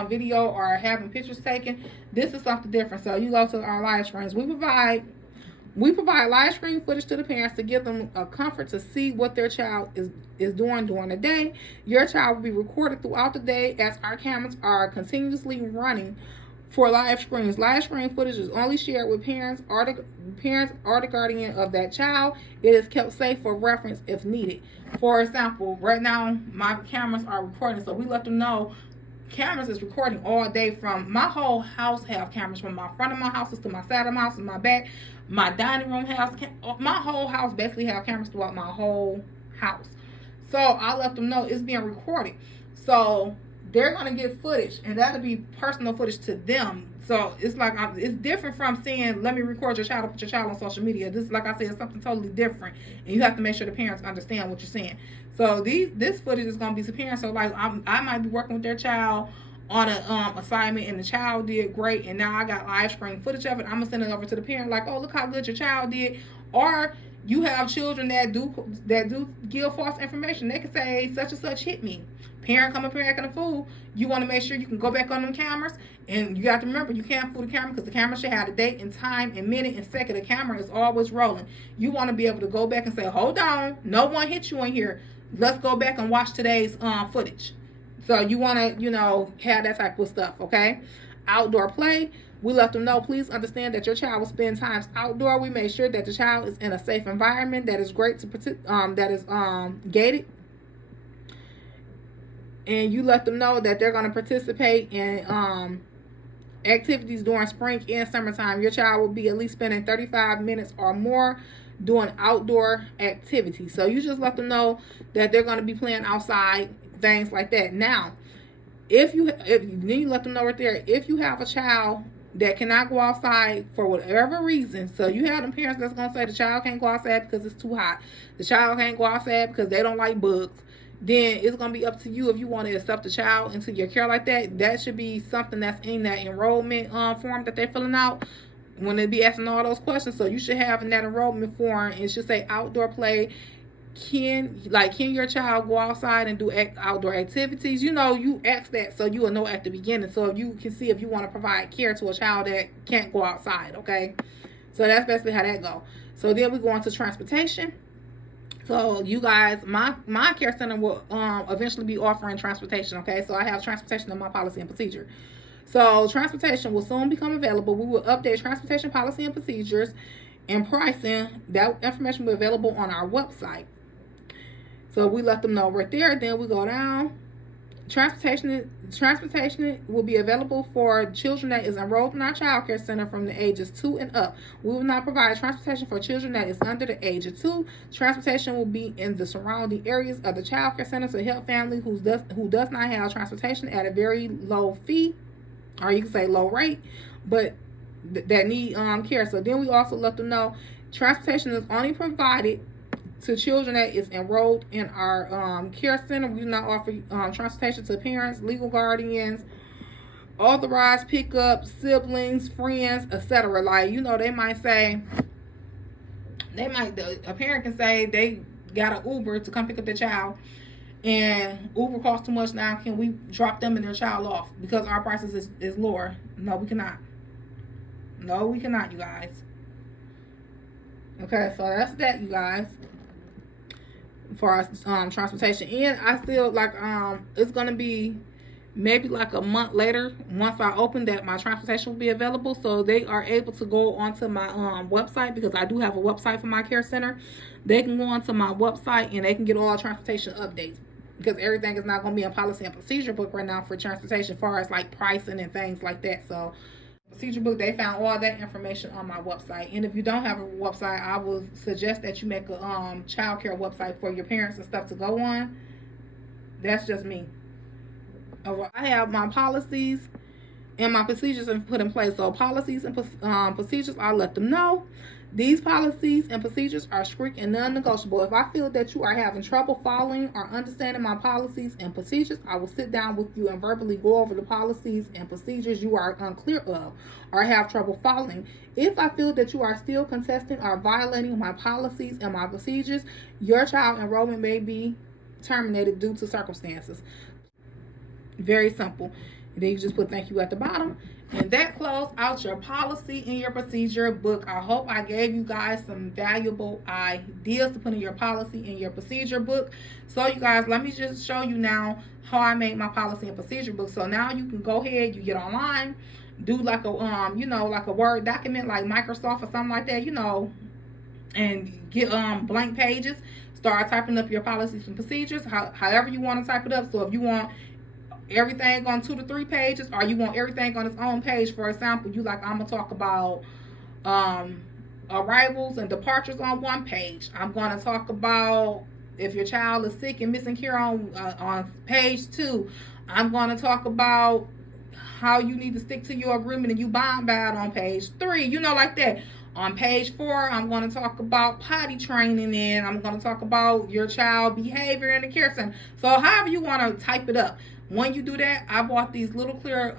video or having pictures taken. This is something different. So you go to our live screens. We provide live screen footage to the parents to give them a comfort to see what their child is doing during the day. Your child will be recorded throughout the day as our cameras are continuously running For live screens, live screen footage is only shared with parents or the guardian of that child. It is kept safe for reference if needed. For example, right now my cameras are recording, so we let them know cameras is recording all day. From my whole house have cameras, from my front of my house to my side of my house and my back. My dining room house, my whole house basically have cameras throughout my whole house. So I let them know it's being recorded. So they're gonna get footage, and that'll be personal footage to them. So it's like it's different from saying, "Let me record your child, put your child on social media." This, like I said, is something totally different, and you have to make sure the parents understand what you're saying. So this footage is gonna be to parents. So like I might be working with their child on a assignment, and the child did great, and now I got live screen footage of it. I'm gonna send it over to the parent, like, "Oh, look how good your child did." Or you have children that do give false information. They can say such and such hit me. Parent come up here acting a fool. You want to make sure you can go back on them cameras, and you got to remember you can't fool the camera, because the camera should have the date and time and minute and second. The camera is always rolling. You want to be able to go back and say, "Hold on, no one hit you in here. Let's go back and watch today's footage." So you want to have that type of stuff. Okay. Outdoor play. We let them know, please understand that your child will spend times outdoor. We make sure that the child is in a safe environment that is great to that is gated. And you let them know that they're going to participate in activities during spring and summertime. Your child will be at least spending 35 minutes or more doing outdoor activities. So you just let them know that they're going to be playing outside, things like that. Now, if you let them know right there, if you have a child that cannot go outside for whatever reason, so you have them parents that's going to say the child can't go outside because it's too hot, the child can't go outside because they don't like bugs, then it's going to be up to you if you want to accept the child into your care like that. That should be something that's in that enrollment form that they're filling out when they be asking all those questions. So you should have in that enrollment form, it should say outdoor play. Can your child go outside and do outdoor activities? You ask that so you will know at the beginning, so you can see if you want to provide care to a child that can't go outside. Okay, so that's basically how that go. So then we go on to transportation. So you guys, my care center will eventually be offering transportation. Okay, so I have transportation in my policy and procedure. So transportation will soon become available. We will update transportation policy and procedures and pricing. That information will be available on our website. So we let them know right there. Then we go down. Transportation will be available for children that is enrolled in our child care center from the ages 2 and up. We will not provide transportation for children that is under the age of 2. Transportation will be in the surrounding areas of the child care center to help families who does not have transportation at a very low fee, or you can say low rate, but that need care. So then we also let them know transportation is only provided to children that is enrolled in our care center. We do not offer transportation to parents, legal guardians, authorized pickup, siblings, friends, etc. Like, they might say, a parent can say they got an Uber to come pick up their child, and Uber costs too much now. Can we drop them and their child off because our prices is lower? No, we cannot. No, we cannot, you guys. Okay, so that's that, you guys, for our transportation. And I still it's gonna be maybe like a month later, once I open, that my transportation will be available, so they are able to go onto my website, because I do have a website for my care center. They can go onto my website and they can get all transportation updates, because everything is not going to be in policy and procedure book right now for transportation, as far as like pricing and things like that. So procedure book, they found all that information on my website. And if you don't have a website, I would suggest that you make a child care website for your parents and stuff to go on. That's just me. I have my policies and my procedures put in place. So policies and procedures, I'll let them know. These policies and procedures are strict and non-negotiable. If I feel that you are having trouble following or understanding my policies and procedures, I will sit down with you and verbally go over the policies and procedures you are unclear of or have trouble following. If I feel that you are still contesting or violating my policies and my procedures, your child enrollment may be terminated due to circumstances. Very simple. And then you just put thank you at the bottom. And that closed out your policy and your procedure book. I hope I gave you guys some valuable ideas to put in your policy and your procedure book. So you guys, let me just show you now how I made my policy and procedure book. So now you can go ahead, you get online, do like a you know, like a Word document like Microsoft or something like that, you know, and get blank pages. Start typing up your policies and procedures, however you want to type it up. So if you want everything on 2 to 3 pages, or you want everything on its own page, for example, you like, I'm gonna talk about arrivals and departures on 1 page. I'm gonna talk about if your child is sick and missing care on page 2. I'm gonna talk about how you need to stick to your agreement and you bond by it on page 3, you know, like that. On page 4, I'm going to talk about potty training, and I'm going to talk about your child behavior in the care center. So however you want to type it up. When you do that, I bought these little clear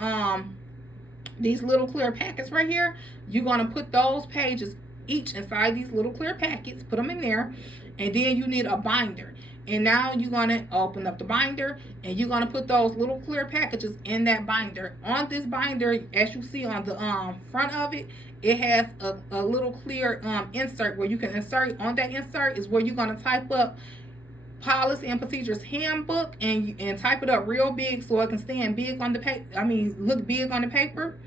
packets right here. You're going to put those pages each inside these little clear packets, put them in there, and then you need a binder. And now you're going to open up the binder, and you're going to put those little clear packages in that binder. On this binder, as you see on the front of it, it has a little clear insert where you can insert. On that insert is where you're going to type up policy and procedures handbook, and type it up real big so it can stand big on the paper. I mean, look big on the paper.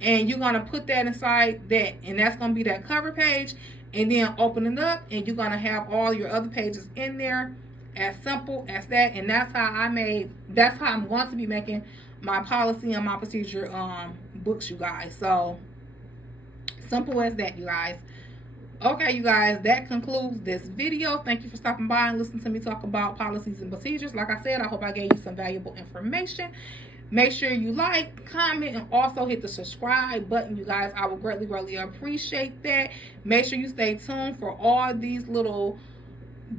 And you're going to put that inside that, and that's going to be that cover page. And then open it up, and you're going to have all your other pages in there. As simple as that. And that's how I'm going to be making my policy and my procedure books, you guys. So simple as that, you guys. Okay, you guys, that concludes this video. Thank you for stopping by and listening to me talk about policies and procedures. Like I said, I hope I gave you some valuable information. Make sure you like, comment, and also hit the subscribe button, you guys. I would greatly appreciate that. Make sure you stay tuned for all these little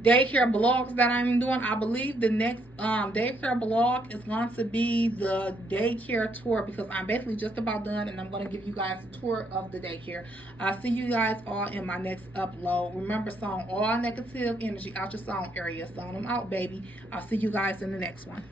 daycare blogs that I'm doing. I believe the next daycare blog is going to be the daycare tour, because I'm basically just about done, and I'm going to give you guys a tour of the daycare. I'll see you guys all in my next upload. Remember, song all negative energy out your song area. Song them out, baby. I'll see you guys in the next one.